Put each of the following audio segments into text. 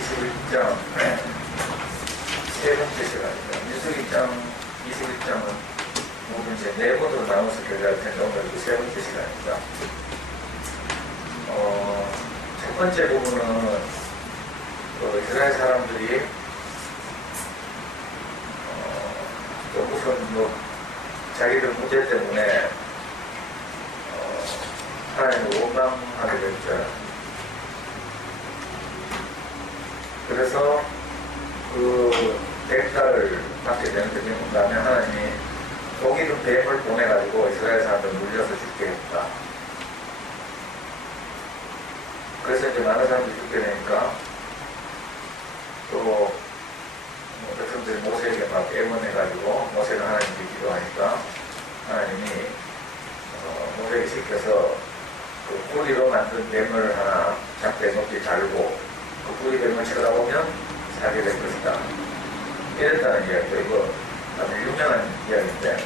21장 세 번째 시간입니다. 민수기장 21장은 모두 이제 네 번으로 나눠서 교류할 텐데 오늘 그 세 번째 시간입니다. 첫 번째 부분은 이스라엘 사람들이 우선 자기들 문제 때문에 하나님을 원망하게 됐죠. 그래서 그 대가를 받게 되는 게 뭔가면 하나님이 독이든 뱀을 보내가지고 이스라엘 사람들 물려서 죽게 했다. 그래서 이제 많은 사람들이 죽게 되니까 또 백성들이 모세에게 막 애원해가지고 모세가 하나님께 기도하니까 하나님이 모세에게 시켜서 그 뿌리로 만든 뱀을 하나 잡대 높이 달고 그 뿌리 뱀을 쳐다보면 살게 될 것이다. 이랬다는 이야기죠. 이거 아주 유명한 이야기인데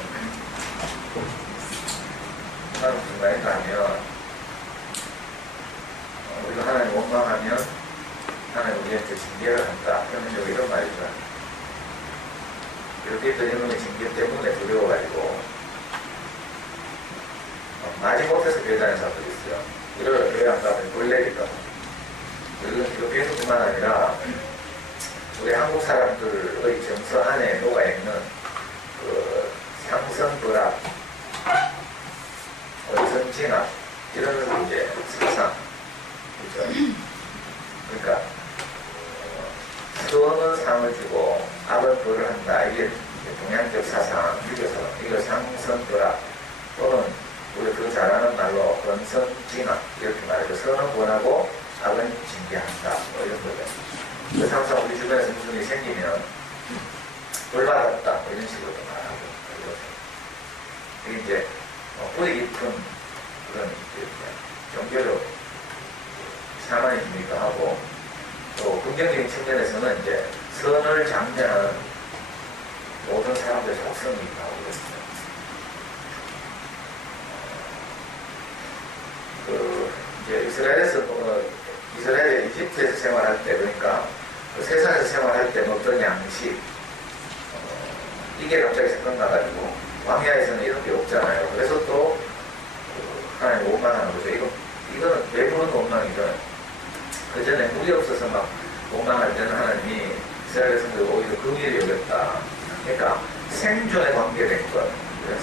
하나님 무슨 말인가 하면 우리가 하나님 원망하면 하나님 우리한테 징계를 한다. 그러면 여기 이런 말이죠. 이렇게 했던 이놈의 징계 때문에 두려워가지고 마지못해서 교회 다니는 사람들이 있어요. 이걸 교회 안 가면 벌레니까. 이거 교회뿐만 아니라 우리 한국 사람들의 정서 안에 녹아있는 그 상선불합, 어리선진압 이런 이제 사상, 그죠? 그러니까 수어는 상을 주고 압은 벌을 한다. 이게 동양적 사상, 유교사 이걸 상선불합 또는 우리 그 잘하는 말로 권선진압 이렇게 말해서 선은 권하고 악은 징계한다. 뭐 이런 거죠. 그래서 항상 우리 주변에서 무슨 일이 생기면 벌받았다. 뭐 이런 식으로 말하고. 이게 이제 뿌리 깊은 그런 종교적 샤머니즘이기도 하고 또 긍정적인 측면에서는 이제 선을 장려하는 모든 사람들의 속성이기도 하고 그렇습니다. 이제 이스라엘이 이집트에서 생활할 때, 그러니까 그 세상에서 생활할 때 먹던 양식, 이게 갑자기 생각나가지고, 광야에서는 이런 게 없잖아요. 그래서 또, 하나님 원망하는 거죠. 이거는 외부는 원망이죠. 그 전에 물이 없어서 막 원망할 때는 하나님이 이스라엘 성도를 오히려 긍휼히 여겼다. 그러니까 생존에 관계된 것,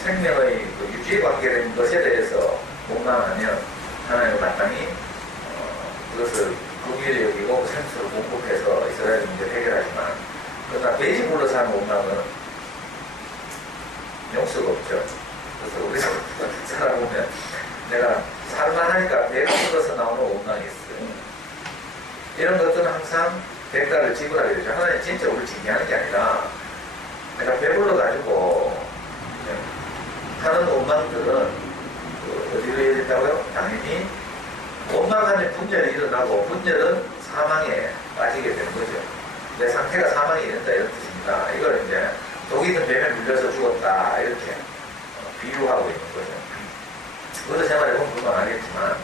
생명의 그 유지에 관계된 것에 대해서 원망하면 하나님은 마땅히 그것을 긍휼히 여기고 생수를 공급해서 이스라엘 문제를 해결하지만 그러나 돼지 불러서 하는 원망은 용서가 없죠. 그래서 우리 살아보면 내가 살만하니까 배가 불러서 나오는 원망이 있어요. 이런 것들은 항상 대가를 지불하게 되죠. 하나님 진짜 우리를 징계하는 게 아니라 내가 배불러가지고 하는 원망들은 어디로 이어진다고요? 당연히 원망하면 분열이 일어나고 분열은 사망에 빠지게 되는 거죠. 내 상태가 사망이 된다 이런 뜻입니다. 이걸 이제 독이든 뱀에 물려서 죽었다 이렇게 비유하고 있는 거죠. 그것도 생활에 보면 금방 알겠지만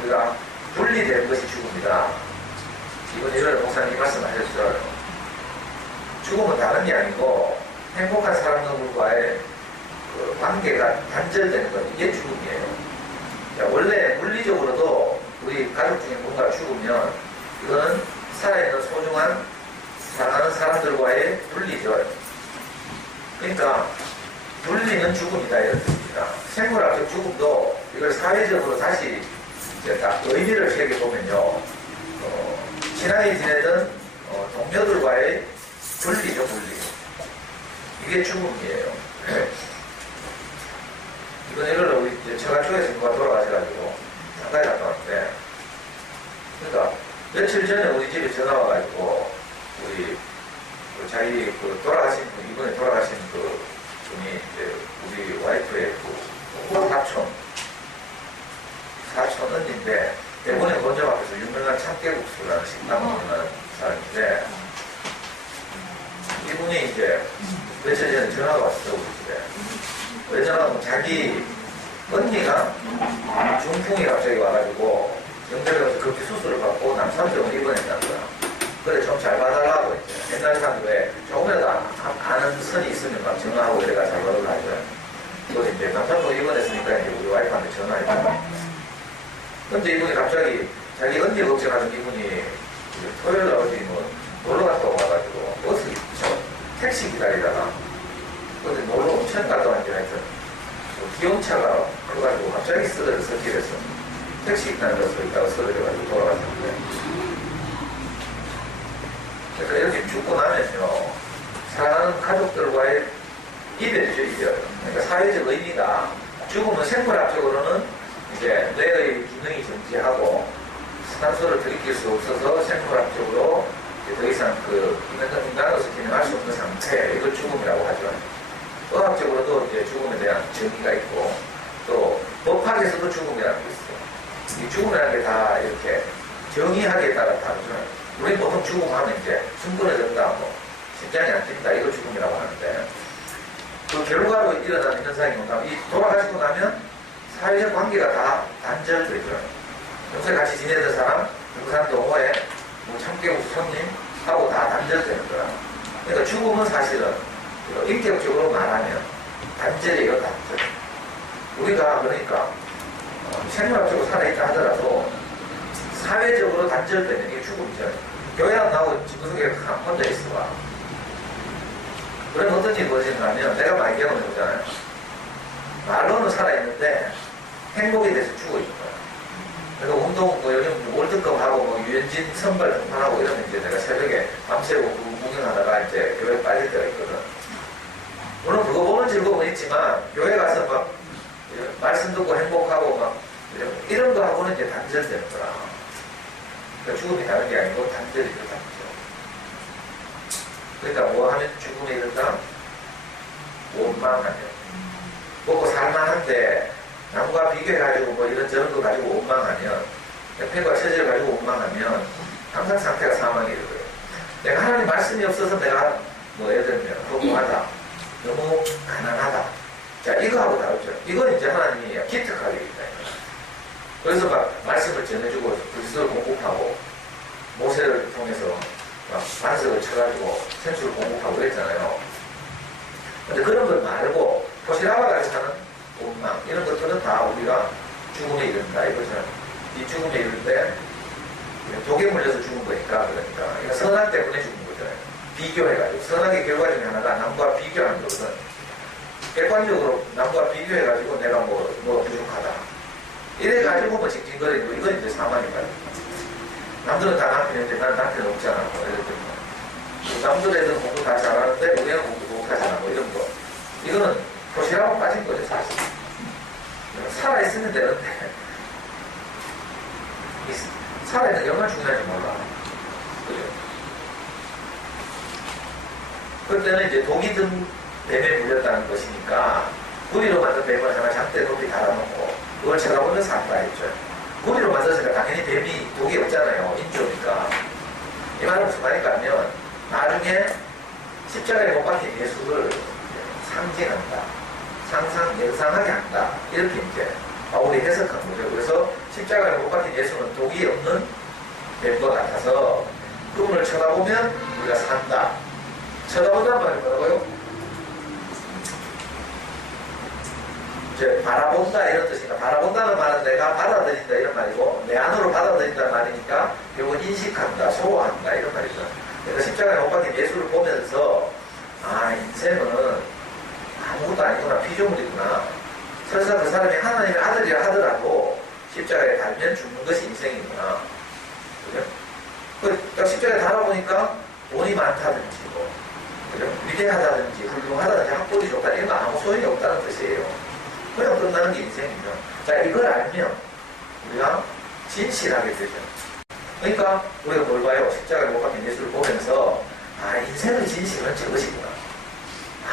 우리가 분리되는 것이 죽음이다. 이번 1월에 목사님이 말씀하셨어요. 죽음은 다른 게 아니고 행복한 사람들과의 그 관계가 단절되는 것, 이게 죽음이에요. 원래 물리적으로도 우리 가족 중에 뭔가 죽으면 이거는 살아있는 소중한 사랑하는 사람들과의 분리죠. 그러니까 분리는 죽음이다 이런 뜻입니다. 생물학적 죽음도 이걸 사회적으로 다시 이제 딱 의미를 새겨보면요. 친하게 지내던 동료들과의 분리죠, 분리. 이게 죽음이에요. 이번 1월에 우리 처가쪽에서 누가 돌아가셔가지고 상가에 갔다 왔는데, 그러니까 며칠 전에 우리 집에 전화 와가지고 우리 자기 돌아가신 분, 이번에 돌아가신 그 분이 이제 우리 와이프의 그 사촌 언니인데 대본에 본점 앞에서 유명한 참깨국수라는 식당을 운영하는 사람인데 이분이 이제 며칠 전에 전화가 왔어요, 우리 집에. 왜냐면 자기 언니가 중풍이 갑자기 와가지고 영접해서 급히 수술을 받고 한 3점을 입원했다는 거야. 그래, 좀 잘 봐달라고 이제. 옛날 사람들 왜 조금이라도 아는 선이 있으면 막 전화하고 이래가 잘 받으려고. 그래서 이제 남편도 입원했으니까 이제 우리 와이프한테 전화했다. 근데 이분이 갑자기 자기 언니 걱정하는 이분이 토요일 날 어디 뭐 놀러 갔다 와가지고 버스 택시 기다리다가 어디 놀러 온천 갔다 왔는데 하여튼 기온차가 그래가지고 갑자기 쓰러져서 길에서 택시 기다려서 있다가 쓰러져가지고 돌아갔는데, 그러니까 이렇게 죽고 나면요 사랑하는 가족들과의 이별이죠, 이별. 그러니까 사회적 의미가 죽으면 생물학적으로는 이제 뇌의 기능이 정지하고 산소를 들이킬 수 없어서 생물학적으로 더 이상 그 인간으로서 기능할 수 없는 상태, 이걸 죽음이라고 하죠. 의학적으로도 이제 죽음에 대한 정의가 있고 또 법학에서도 죽음이라는 게 있어요. 이 죽음이라는 게 다 이렇게 정의하기에 따라 다르죠. 우리 보통 죽음하면 이제 숨 끊어진다, 뭐 심장이 안 뛴다, 이걸 죽음이라고 하는데, 그 결과로 일어나는 현상이 뭔가 이 돌아가시고 나면 사회적 관계가 다 단절되죠. 평소에 같이 지내던 사람, 등산 동호회, 뭐 참깨국수 손님 하고 다 단절되는 거야. 그러니까 죽음은 사실은 인격적으로 말하면 단절이에요, 단절. 우리가 그러니까 생물학적으로 살아있다 하더라도 사회적으로 단절되는 게 죽음이죠. 교회 안 나오고 집구석에 혼자 있어 봐. 그러면 어떤 일이 벌어지냐면 내가 많이 경험해보잖아요. 말로는 살아있는데 행복에 대해서 죽어있는 거야. 그래서 운동, 뭐 요즘 월드컵하고 뭐 유현진 선발 등판하고 이러면 이제 내가 새벽에 밤새고 구경하다가 이제 교회 빠질 때가 있거든. 물론 그거 보는 즐거움은 있지만 교회 가서 막 말씀 듣고 행복하고 막 이런 거 하고는 이제 단절되는 거라. 그러니까 죽음이 다른 게 아니고 단절이죠, 단절. 그러니까 뭐 하면 죽음에 이른다? 원망하면. 먹고 살만한데 남과 비교해가지고 뭐 이런저런 거 가지고 원망하면, 옆에과 처지를 가지고 원망하면 항상 상태가 사망이 이르고요. 내가 하나님 말씀이 없어서 내가 뭐 예를 들면 허무하다, 너무 가난하다. 자, 이거하고 다르죠. 이건 이제 하나님이 기특하게 있다. 그래서 막 말씀을 전해주고 그리스도를 공급하고 모세를 통해서 막 반석을 쳐가지고 sensu를 공급하고 그랬잖아요. 근데 그런 걸 말고 포시라바가에서 사는 원망 이런 것들은 다 우리가 죽음에 이른다 이거죠. 이 죽음에 이를 때 독에 물려서 죽은 거니까, 그러니까 선악 때문에 죽은 거잖아요. 비교해가지고 선악의 결과 중에 하나가 남과 비교하는 거거든. 객관적으로 남과 비교해가지고 내가 뭐 부족하다 이래가지고 뭐 징징거리는 거, 이건 이제 사망인 거야. 남들은 다 남편이 있는데 나는 남편이 없잖아. 뭐 예를 들면 남들 애들은 공부 다 잘하는데 우리는 공부 못하잖아. 뭐 이런 거. 이거는 도시락으로 빠진 거죠, 사실. 살아있으면 되는데 살아있는 게 얼마나 중요한지 몰라. 그죠? 그때는 이제 독이 든 뱀에 물렸다는 것이니까 구리로 만든 뱀을 하나 장대 높이 달아놓고 그걸 쳐다보면 산다 했죠. 구리로 만들었으니까 당연히 뱀이 독이 없잖아요. 인조니까. 이 말은 무슨 말인가 하면 나중에 십자가에 못 박힌 예수를 상징한다, 연상하게 한다, 이렇게 이제 바울이 해석한 거죠. 그래서 십자가에 못 박힌 예수는 독이 없는 뱀과 같아서 그분을 쳐다보면 우리가 산다. 쳐다본단 말이 뭐라고요? 이제 바라본다 이런 뜻이니까, 바라본다는 말은 내가 받아들인다 이런 말이고, 내 안으로 받아들인다는 말이니까 이건 인식한다, 소화한다 이런 말이죠. 그러니까 십자가에 못 박힌 예수를 보면서 인생은 아무것도 아니구나, 피조물이구나. 설사 그 사람이 하나님의 아들이라 하더라도 십자가에 달면 죽는 것이 인생이구나. 그죠? 그 십자가에 달아보니까 돈이 많다든지 뭐, 그죠? 위대하다든지 훌륭하다든지 학벌이 좋다 이런 거 아무 소용이 없다는 뜻이에요. 그냥 끝나는 게 인생이죠. 자, 이걸 알면 우리가 진실하게 되죠. 그러니까 우리가 뭘 봐요? 십자가에 못 박힌 예수를 보면서 인생의 진실은 저것이구나.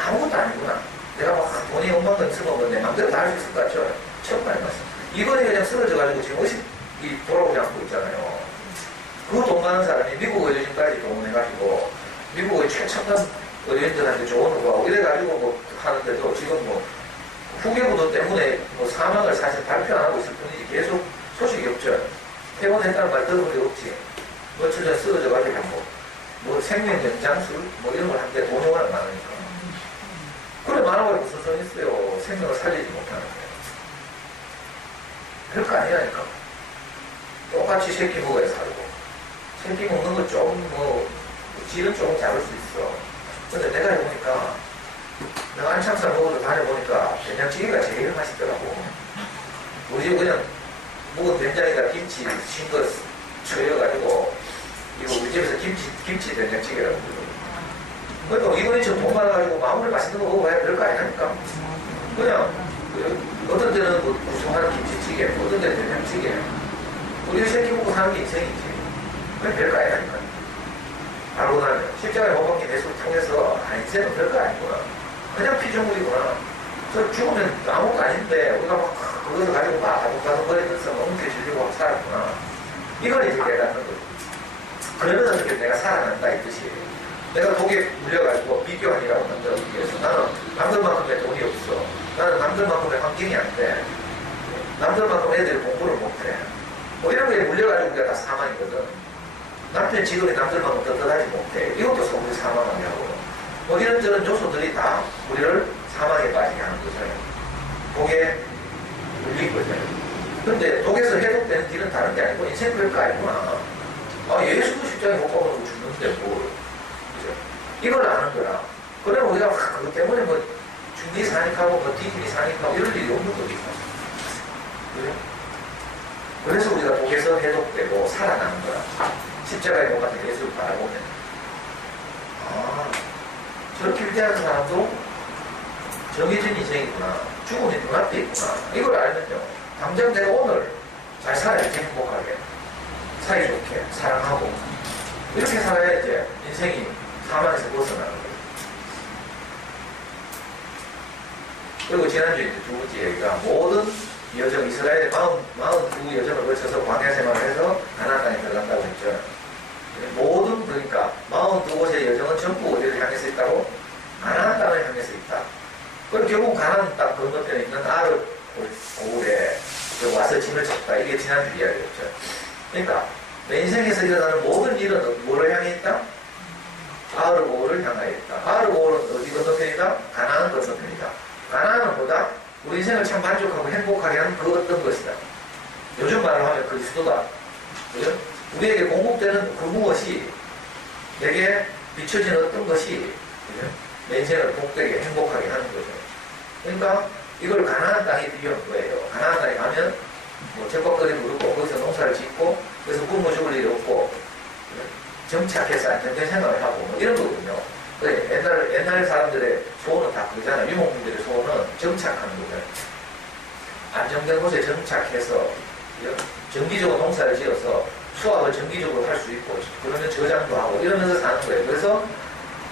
아무것도 아니구나. 내가 막 돈이 억만건 있으면 내 맘대로 다 할 수 있을 것 같죠? 처음 말씀. 이번에 그냥 쓰러져가지고 지금 50이 돌아오지 않고 있잖아요. 그 돈 많은 사람이 미국 의료진까지 동원해가지고 미국의 최첨단 의료인들한테 조언을 구하고 이래가지고 뭐 하는데도 지금 뭐 후계부도 때문에 뭐 사망을 사실 발표 안 하고 있을 뿐이지 계속 소식이 없죠. 퇴원했다는 말 들어본 적 없지. 며칠 전에 쓰러져가지고 뭐 생명 연장술 뭐 이런 걸 하는데 돈이 워낙 많으니까. 그래 많아가지고 무슨 소용 있어요. 생명을 살리지 못하는데. 별거 아니라니까. 똑같이 새끼 먹어야 살고. 새끼 먹는 거 좀 질은 조금 잡을 수 있어. 근데 내가 해보니까 내가 안창살 먹어도 다녀보니까 된장찌개가 제일 맛있더라고. 우리 집 그냥 묵은 된장에다 김치 싱거 쳐여가지고 이거 우리 집에서 김치 된장찌개라고 그러거든. 그러니까 이번에 돈 많아가지고 마무리 맛있는 거 먹어봐야 별거 아니라니까. 그냥 어떤 때는 뭐 구수한 김치찌개, 어떤 때는 된장찌개. 우리 새끼 먹고 사는 게 인생이지. 그냥 별거 아니라니까. 알고 나면 십자가에 못 박힌 예수를 통해서 인생은 별거 아니구나. 그냥 피조물이구나. 저 죽으면 아무것도 아닌데 우리가 막 그것을 가지고 막 가동거리면서 엉켜 질리고 살았구나. 이걸 이제 깨닫는 거지. 그러면 어떻게 내가 살아난다 이 뜻이. 내가 독에 물려가지고 비교하니라고 만들기 위해서 나는 남들만큼의 돈이 없어. 나는 남들만큼의 환경이 안 돼. 남들만큼 애들이 공부를 못해. 뭐 이런 거에 물려가지고 우리가 다 사망이거든. 남편 직업이 남들만큼 떳떳하지 못해. 이것도 우리 사망하게 하고. 뭐 이런저런 요소들이 다 우리를 사망에 빠지게 하는 거잖아요. 독에 물린 거잖아요. 근데 독에서 해독되는 길은 다른 게 아니고 인생 별거 아니구나. 아, 예수도 십자가에 못 박아놓고 죽는데 뭘. 그죠? 이걸 아는 거라. 그러면 우리가 그것 때문에 뭐 중리 사닉하고 뭐 디즈니 사닉하고 이럴 일이 없는 거니까. 그죠? 그래서 우리가 독에서 해독되고 살아나는 거라. 십자가에 못 박힌 예수를 바라보면. 아, 저렇게 위대한 사람도 정해진 인생이구나. 죽음이 눈앞에 있구나. 이걸 알면요. 당장 내가 오늘 잘 살아야지 행복하게. 사이좋게, 사랑하고. 이렇게 살아야 이제 인생이 사망에서 벗어나는 거예요. 그리고 지난주에 이제 두 번째 얘기가 모든 여정, 이스라엘의 42 여정을 거쳐서 광야 생활을 해서 가나안 땅에 들어간다고 했죠. 모든, 그러니까 42곳의 여정은 전부 어디를 향해서 있다고? 가나안 땅을 향해서 있다. 그리고 결국 가나안 땅 건너편에 있는 아르 고울에 와서 짐을 쳤다. 이게 지난주 이야기였죠. 그러니까 내 인생에서 일어나는 모든 일은 뭐를 향해 있다? 아르 고울을 향하여 있다. 아르 고울은 어디 건너편이다? 가나안 건너편이다. 가나안은 보다 우리 인생을 참 만족하고 행복하게 하는 그 어떤 것이다. 요즘 말로 하면 그리스도다. 그죠? 우리에게 공급되는 그 무엇이 내게 비춰진 어떤 것이 그죠? 내 인생을 복되게 행복하게 하는 거죠. 그러니까 이걸 가나안 땅에 비유한 거예요. 가나안 땅에 가면 뭐 제법거리 부르고 거기서 농사를 짓고 그래서 굶어 죽을 일이 없고 정착해서 안정된 생활을 하고 뭐 이런 거거든요. 옛날 사람들의 소원은 다 그러잖아요. 유목민들의 소원은 정착하는 거잖아요. 안정된 곳에 정착해서 정기적으로 농사를 지어서 수확을 정기적으로 할 수 있고 그러면 저장도 하고 이러면서 사는 거예요. 그래서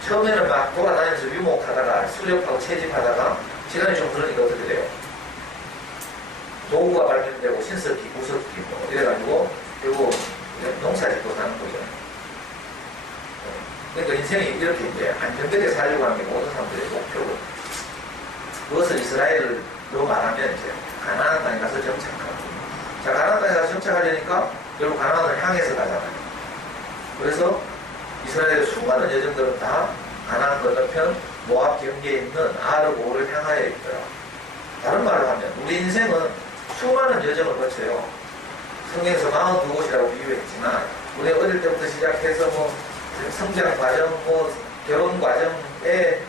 처음에는 막 돌아다니면서 유목하다가 수렵하고 채집하다가 시간이 좀 흐르니까 어떻게 돼요? 도구가 발견되고 신석기, 구석기 뭐 이래가지고 결국 농사짓고 사는 거죠. 그러니까 인생이 이렇게 이제 안정되게 살려고 하는 게 모든 사람들의 목표고 그것을 이스라엘로 말하면 이제 가나안 땅에 가서 정착하고 자 가나안 땅에 가서 정착하려니까 결국 가나안을 향해서 가잖아요. 그래서 이스라엘의 수많은 여정들은 다 가나안 건너편 모압 경계에 있는 아르 고울을 향하여 있더라. 다른 말로 하면 우리 인생은 수많은 여정을 거쳐요. 성경에서 42곳이라고 비유했지만 우리 어릴 때부터 시작해서 뭐 성장 과정, 뭐 결혼 과정에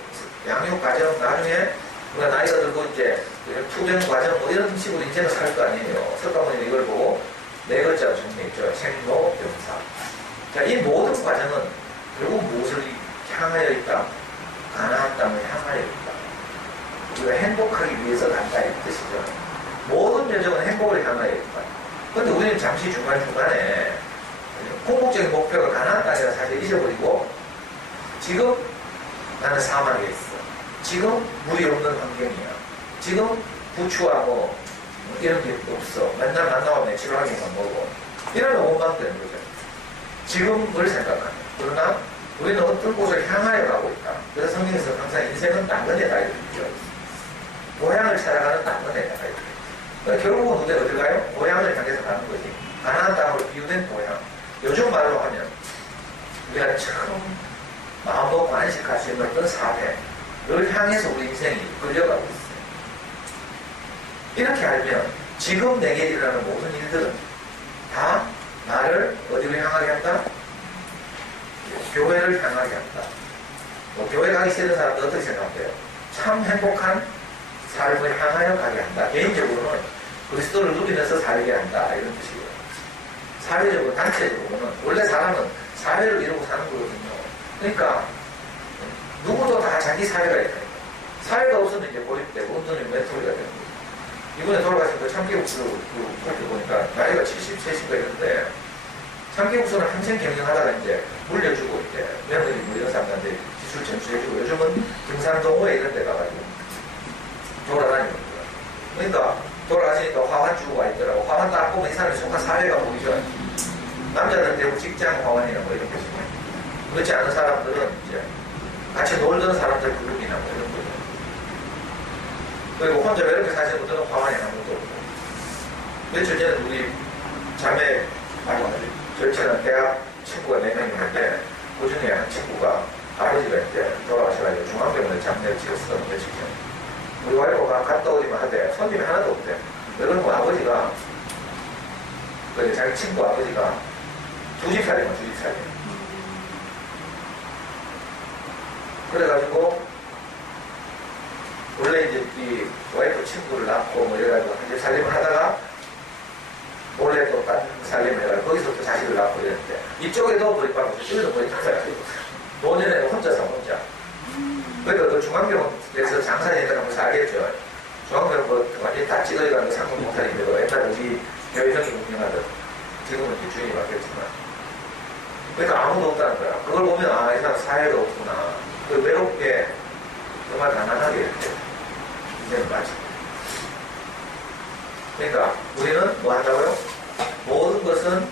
양육 과정, 나중에 우리가 나이가 들고 이제 투병 과정 뭐 이런 식으로 인생을 살 거 아니에요. 석가모니 이걸 보고 네 글자 중에 있죠. 생로 병사. 자, 이 모든 과정은 결국 무엇을 향하여 있다? 가나안 땅을 향하여 있다. 우리가 행복하기 위해서 간다 이 뜻이죠. 모든 여정은 행복을 향하여 있다. 그런데 우리는 잠시 중간중간에 궁극적인 목표가 가나안 땅이라 사실 잊어버리고 지금 나는 사막에 있어. 지금 물이 없는 환경이야. 지금 부추와 뭐 이런 게 없어. 맨날 만나고 내추럴하게만 먹어. 이러면 원망되는 거죠. 지금을 생각하면. 그러나 우리는 어떤 곳을 향하여 가고 있다. 그래서 성경에서 항상 인생은 나그네다 이렇게 있죠. 고향을 찾아가는 나그네다 이렇게. 그러니까 결국은 우리가 어딜 가요? 고향을 향해서 가는 거지. 가나안 땅으로 비유된 고향. 요즘 말로 하면 우리가 처음 마음 먹고 안식할 수 있는 어떤 사회를 향해서 우리 인생이 끌려가고 있어요. 이렇게 알면 지금 내게 일어나는 모든 일들은 다 나를 어디로 향하게 한다? 교회를 향하게 한다. 뭐 교회 가기 싫은 사람들 어떻게 생각해요? 참 행복한 삶을 향하여 가게 한다. 개인적으로는 그리스도를 누리면서 살게 한다. 이런 뜻이고요. 사회적으로, 단체적으로는 원래 사람은 사회를 이루고 사는 거거든요. 그러니까 누구도 다 자기 사회가 있다. 사회가 없으면 이제 고립되고 온전히 멘토리가 되는 거예요. 이번에 돌아가신 그 참기국수 그렇게 보니까 나이가 73인가 이런데 참기국수는 한참 경영하다가 이제 물려주고 이제 며느리 뭐 이런 사람들한테 기술 전수해주고 요즘은 등산동호회 이런 데 가가지고 돌아다니는 거예요. 그러니까 돌아가시니까 화환 주고 와 있더라고. 화환 딱 보면 이 사람이 속한 사회가 보이죠. 남자들은 대부분 직장 화환이나 뭐 이런 거지. 그렇지 않은 사람들은 이제 같이 놀던 사람들 그룹이나 뭐 이런 거죠. 그리고 혼자 외롭게 사시는 분들은 화환이 아무것도 없고. 며칠 전에 우리 자매 절친한 대학 친구가 4명 있는데 그 중에 한 친구가 아버지가 이제 돌아가셔가지고 중앙병원에 장례를 지었어. 며칠 전에. 우리 와이프가 갔다 오기만 하대. 손님이 하나도 없대. 그러고 아버지가 그 자기 친구 아버지가 2집 살이면 2집 살이. 그래가지고 원래 이제 이 와이프 친구를 낳고 뭐 이래가지고 한 집 살림을 하다가 몰래 또 딴 살림을 해가지고 거기서 또 자식을 낳고 이랬는데 이쪽에도 보리빵 저쪽에도 보리빵 사가지고 노년에 혼자서 혼자. 그러니까 그 중앙병원에서 장사니까 한번 알겠죠. 중앙병원 뭐 완전히 다 찌그러가는 상품 못하는데도 옛날에 우리 교회 형이 운영하던 지금은 이제 주인이 바뀌었지만 그러니까 아무도 없다는 거야. 그걸 보면 아, 이 사람 사회가 없구나. 그 외롭게 정말 가난하게 이렇게 인생을 마치. 그러니까 우리는 뭐 한다고요? 모든 것은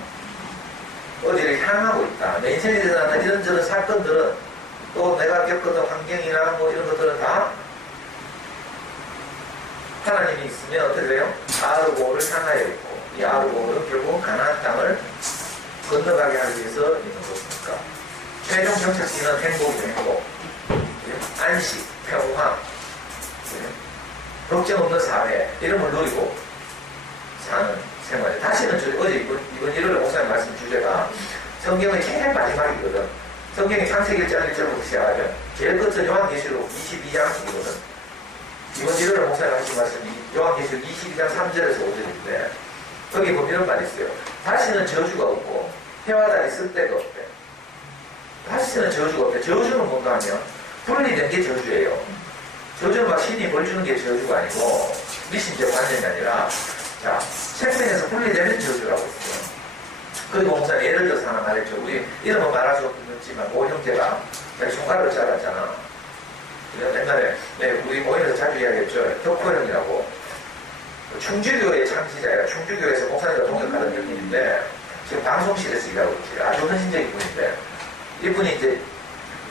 어디를 향하고 있다. 내 인생에 일어나는 이런저런 사건들은 또 내가 겪었던 환경이나 뭐 이런 것들은 다 하나님이 있으면 어떻게 돼요? 아르고를 향하여 있고 이 아르고는 결국은 가나안 땅을 건너가게 하기 위해서 있는 것이니까 최종 정착지는 행복이죠. 행복. 안식, 평화, 걱정 없는 사회 이런 걸 누리고 사는 생활. 다시는 어제 이번 일요일 목사님 말씀 주제가 성경의 제일 마지막이거든. 성경이 창세기 1장 1절부터 시작하면 제일 끝은 요한계시록 22장이거든. 이번 일요일 목사님 하신 말씀이 요한계시록 22장 3절에서 5절인데 거기 보면 이런 말이 있어요. 다시는 저주가 없고 해와 달이 쓸 데가 없대. 다시는 저주가 없대. 저주는 뭔가 하면 분리된 게 저주예요. 저주는 막 신이 벌 주는 게 저주가 아니고 미신적 관념이 아니라 자, 생명에서 분리되는 저주라고 있어요. 그리고 목사님 예를 들어서 하나 말했죠. 우리 이름은 말할 수 없지만 모 형제가 자기 손가락을 잘랐잖아. 옛날에 우리 모임에서 자주 이야기했죠. 덕호 형이라고 충주교의 창시자예요. 충주교에서 목사님과 동역하던 형님인데 지금 방송실에서 일하고 있지. 아주 헌신적인 분인데 이분이 이제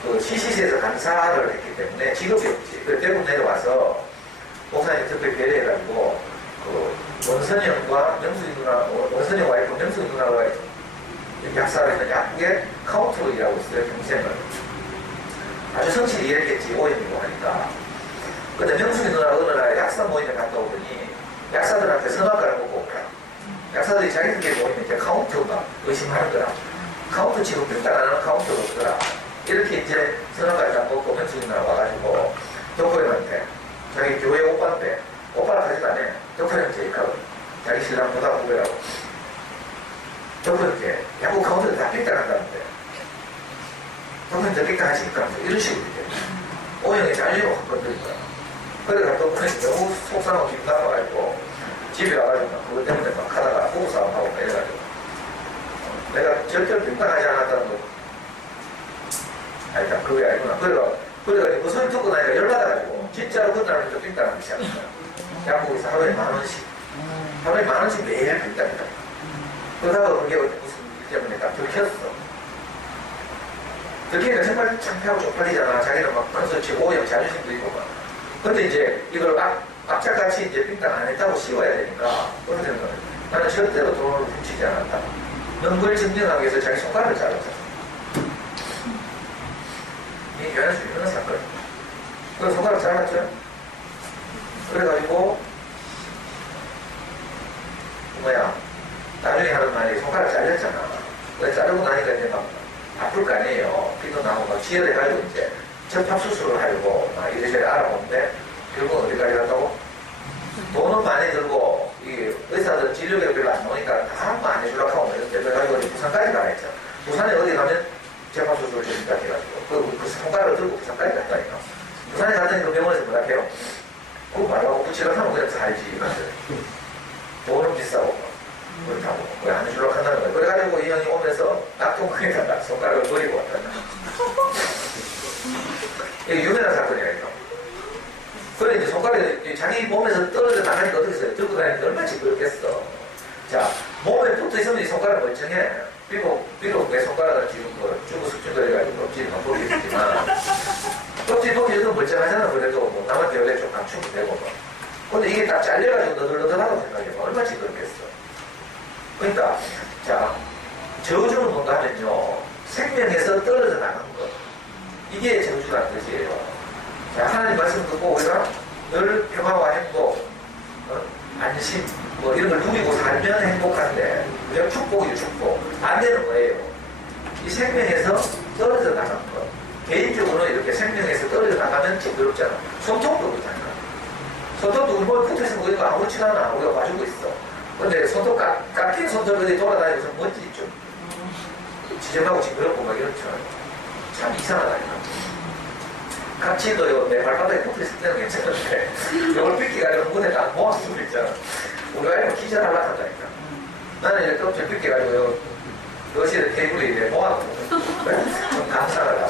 그 CCC에서 간사를 했기 때문에 직업이 없지. 그래서 대구 내려와서 목사님 특별히 배려해가지고 그 원선영과 명수이 누나, 원선영 와이프 명수이 누나가 약사를 했는 약국에 카운터로 일하고 있어요. 평생을. 아주 성실히 일했겠지. 오염이고 하니까. 근데 명수이 누나가 어느 날 약사 모임에 갔다 오더니 약사들한테 선악과를 먹고 오더라. 약사들이 자기들끼리 모이면 이제 카운터가 의심하는 거라. 카운터 지금 병당 안 하는 카운터가 없더라. 이렇게 이제 선악과를 다 먹고 명수이 누나가 와가지고 덕호형한테 자기 교회 오빠인데 오빠를 하지도 않아. 덕호형 제이카거든. 자기 신랑 보다 후배라고. 덕호형께 야구 카운터를 다 삐딱한다는데 덕호형 저 삐딱하시니까 이런 식으로 이렇게 오형이 잘리고 확 건드린 거야. 그래가 덕호형이 너무 속상하고 기분 나빠가지고 집에 와가지고 그것 때문에 막 하다가 부부싸움하고 막 이래가지고 내가 절대로 삐딱하지 않았다는 거 아니다. 그게 아니구나. 그래가지고 그 소리 듣고 나니까 열받아가지고 진짜로 그날은 좀 삐딱하기 시작한 거야. 약국에서 하루에 10,000원씩 하루에 10,000원씩 매일 삐딱이다. 그러다가 그게 무슨 일 때문에 딱 들켰어. 들키니까 정말 창피하고 쪽팔리잖아. 자기는 막 벌써 지금 오염 자존심도 있고 막. 근데 이제 이걸 악착같이 이제 빙당 안 했다고 씌워야 되니까 어떻게 되는 거야. 나는 절대로 돈을 훔치지 않았다. 넌 그걸 증명하기 위해서 자기 손가락을 잘랐어. 교회할 수 있는 사건. 그래서 손가락 잘랐죠. 그래가지고 나중에 하는 말이 손가락 잘렸잖아. 그래 자르고 나니까 이제 막 아플 거 아니에요. 피도 나고 막 치열해가지고 이제 접합수술을 하려고 막 이래저래 알아보는데 결국 어디까지 갔다고? 돈은 많이 들고 이 의사들 진료비가 별로 안 나오니까 다 안 해주려고 하고 이런데 그래가지고 부산까지 가라 했죠. 부산에 어디 가면 접합수술을 해준다 해가지고 그 손가락을 들고 부산까지 갔다니까. 부산에 갔더니 그 병원에서 뭐라 해요? 그거 말하고 붙이려고 하면 그냥 살지. 돈은 비싸고 그렇다고 왜 안 해주려고 한다는 거예요. 그래가지고 이 형이 오면서 낙동강에다가 손가락을 버리고 왔다. 이게 유명한 사건이에요. 그래 이제 손가락이 자기 몸에서 떨어져 나가니까 어떻게 했어요? 들고 다니니까 얼마나 징그럽겠어. 자, 몸에 붙어 있으면 이 손가락 멀쩡해. 비록 내 손가락을 지금 주고 숙주거려가지고 껍질만 버리겠지만 껍질 벗겨도 멀쩡하잖아. 그래도 뭐 남한테 원래 좀 감추면 되고 뭐. 근데 이게 딱 잘려가지고 너덜너덜하다고 생각해봐. 얼마나 징그럽겠어. 그러니까 자, 저주는 뭔가 하면요, 생명에서 떨어져 나간 것, 이게 저주라는 뜻이에요. 자, 하나님 말씀 듣고 우리가 늘 평화와 행복, 안심 뭐 이런 걸 누리고 살면 행복한데 우리가 축복이죠. 축복 안 되는 거예요. 이 생명에서 떨어져 나간 것, 개인적으로는 이렇게 생명에서 떨어져 나가면 징그럽잖아. 손톱도 그렇잖아. 손톱도 우리 몸에 붙어있으면 그런 거 아무렇지도 않아. 우리가 봐주고 있어. 근데 손톱 깎인 손톱이 돌아다니면서 먼지 좀 지저분하고 징그럽고 막 이렇죠. 참 이상하다니까. 깍지도 내 발바닥에 붙어있을 때는 괜찮은데 이걸 삐끼가지고 문에 딱 모아서 수도 있잖아. 우리가 이거 기절하려고 한다니까. 나는 이렇게 껍질 삐끼가지고 거실에 테이블에 이렇게 모아놓고 좀 감상하다.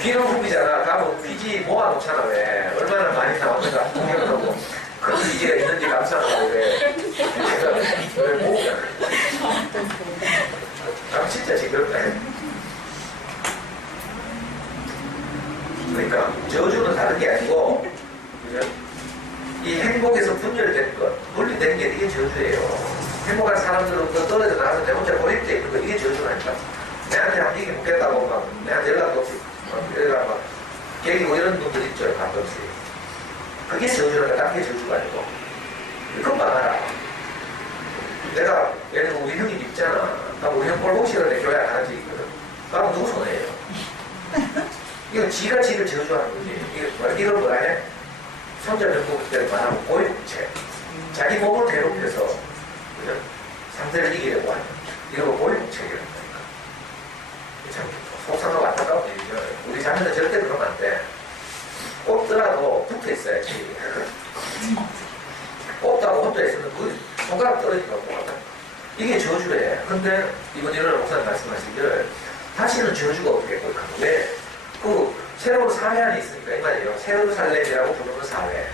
귀는 후비잖아. 가면 귀지 모아놓잖아. 왜 얼마나 많이 나왔는가 구경하고 큰 귀지가 있는지 감상하고 그래. 왜 모으잖아. 아 진짜 징그럽다. 그러니까 저주는 다른 게 아니고 그죠? 이 행복에서 분열된 것, 분리된 게 이게 저주예요. 행복한 사람들로부터 떨어져 나가서 내 혼자 고립되어 있는 거, 이게 저주라니까. 내한테 한 얘기 묻겠다고 막 내한테 연락도 없이 연락 막 깨기고 이런 분들 있죠. 가끔씩. 그게 저주라니까. 딴 게 저주가 아니고. 그건 막아라. 내가 예를 들어 우리 형이 믿잖아. 나 우리 형 꼴보기 싫은데 교회 안 하지. 나는 누구 손해예요? 이거 지가 지를 저주하는 거지. 이걸 뭐라 해? 성자명곡 때를 말하면 고위복체. 자기 몸을 괴롭혀서 그죠? 상대를 이기려고 하는 이런 거 고위복체라는 거니까. 참 속상하고 안타까운 일이죠. 우리 자녀는 절대 그러면 안 돼. 꼽더라도 붙어 있어야지. 꼽다고 혼자 있으면 그 손가락 떨어지니까 뭐하다. 이게 저주래. 근데 이번 일어나 목사님 말씀하시기를 다시는 저주가 없겠고 왜? 그 새로운 사회 안에 있으니까 이 말이에요. 예루살렘이라고 부르는 사회.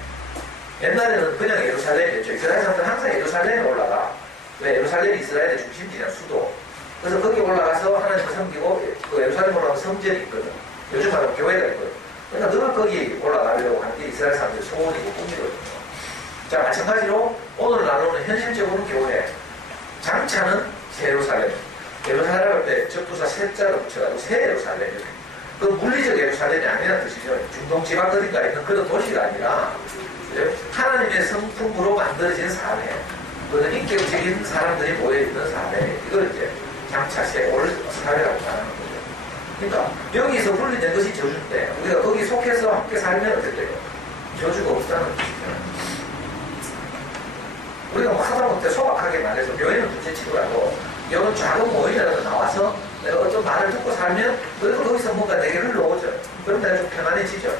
옛날에는 그냥 예루살렘이었죠. 이스라엘 사람들은 항상 예루살렘에 올라가. 왜? 예루살렘이 이스라엘의 중심지냐, 수도. 그래서 거기 올라가서 하나님을 섬기고 그 예루살렘 올라가면 성전이 있거든. 요즘 말하면 교회가 있거든. 그러니까 늘 거기 올라가려고 하는 게 이스라엘 사람들의 소원이고 꿈이거든요. 자, 마찬가지로 오늘 나누는 현실적으로 교회. 장차는 새 예루살렘. 예루살렘 할 때 접두사 세자로 붙여가지고 새 예루살렘. 그 물리적 예루살렘이 아니라는 뜻이죠. 중동 지방 어딘가 있는 그런 도시가 아니라 하나님의 성품으로 만들어진 사회, 그런 인격적인 사람들이 모여있는 사회, 이걸 이제 장차 세월 사회라고 말하는 거죠. 그러니까 여기서 분리된 것이 저주인데 우리가 거기 속해서 함께 살면 어떻게 돼요? 저주가 없다는 뜻이죠. 우리가 뭐 하다못해 소박하게 말해서 교회는 둘째치더라도 이런 작은 모임이라도 나와서 내가 어떤 말을 듣고 살면 그래도 거기서 뭔가 내게 흘러오죠. 그럼 내가 좀 편안해지죠.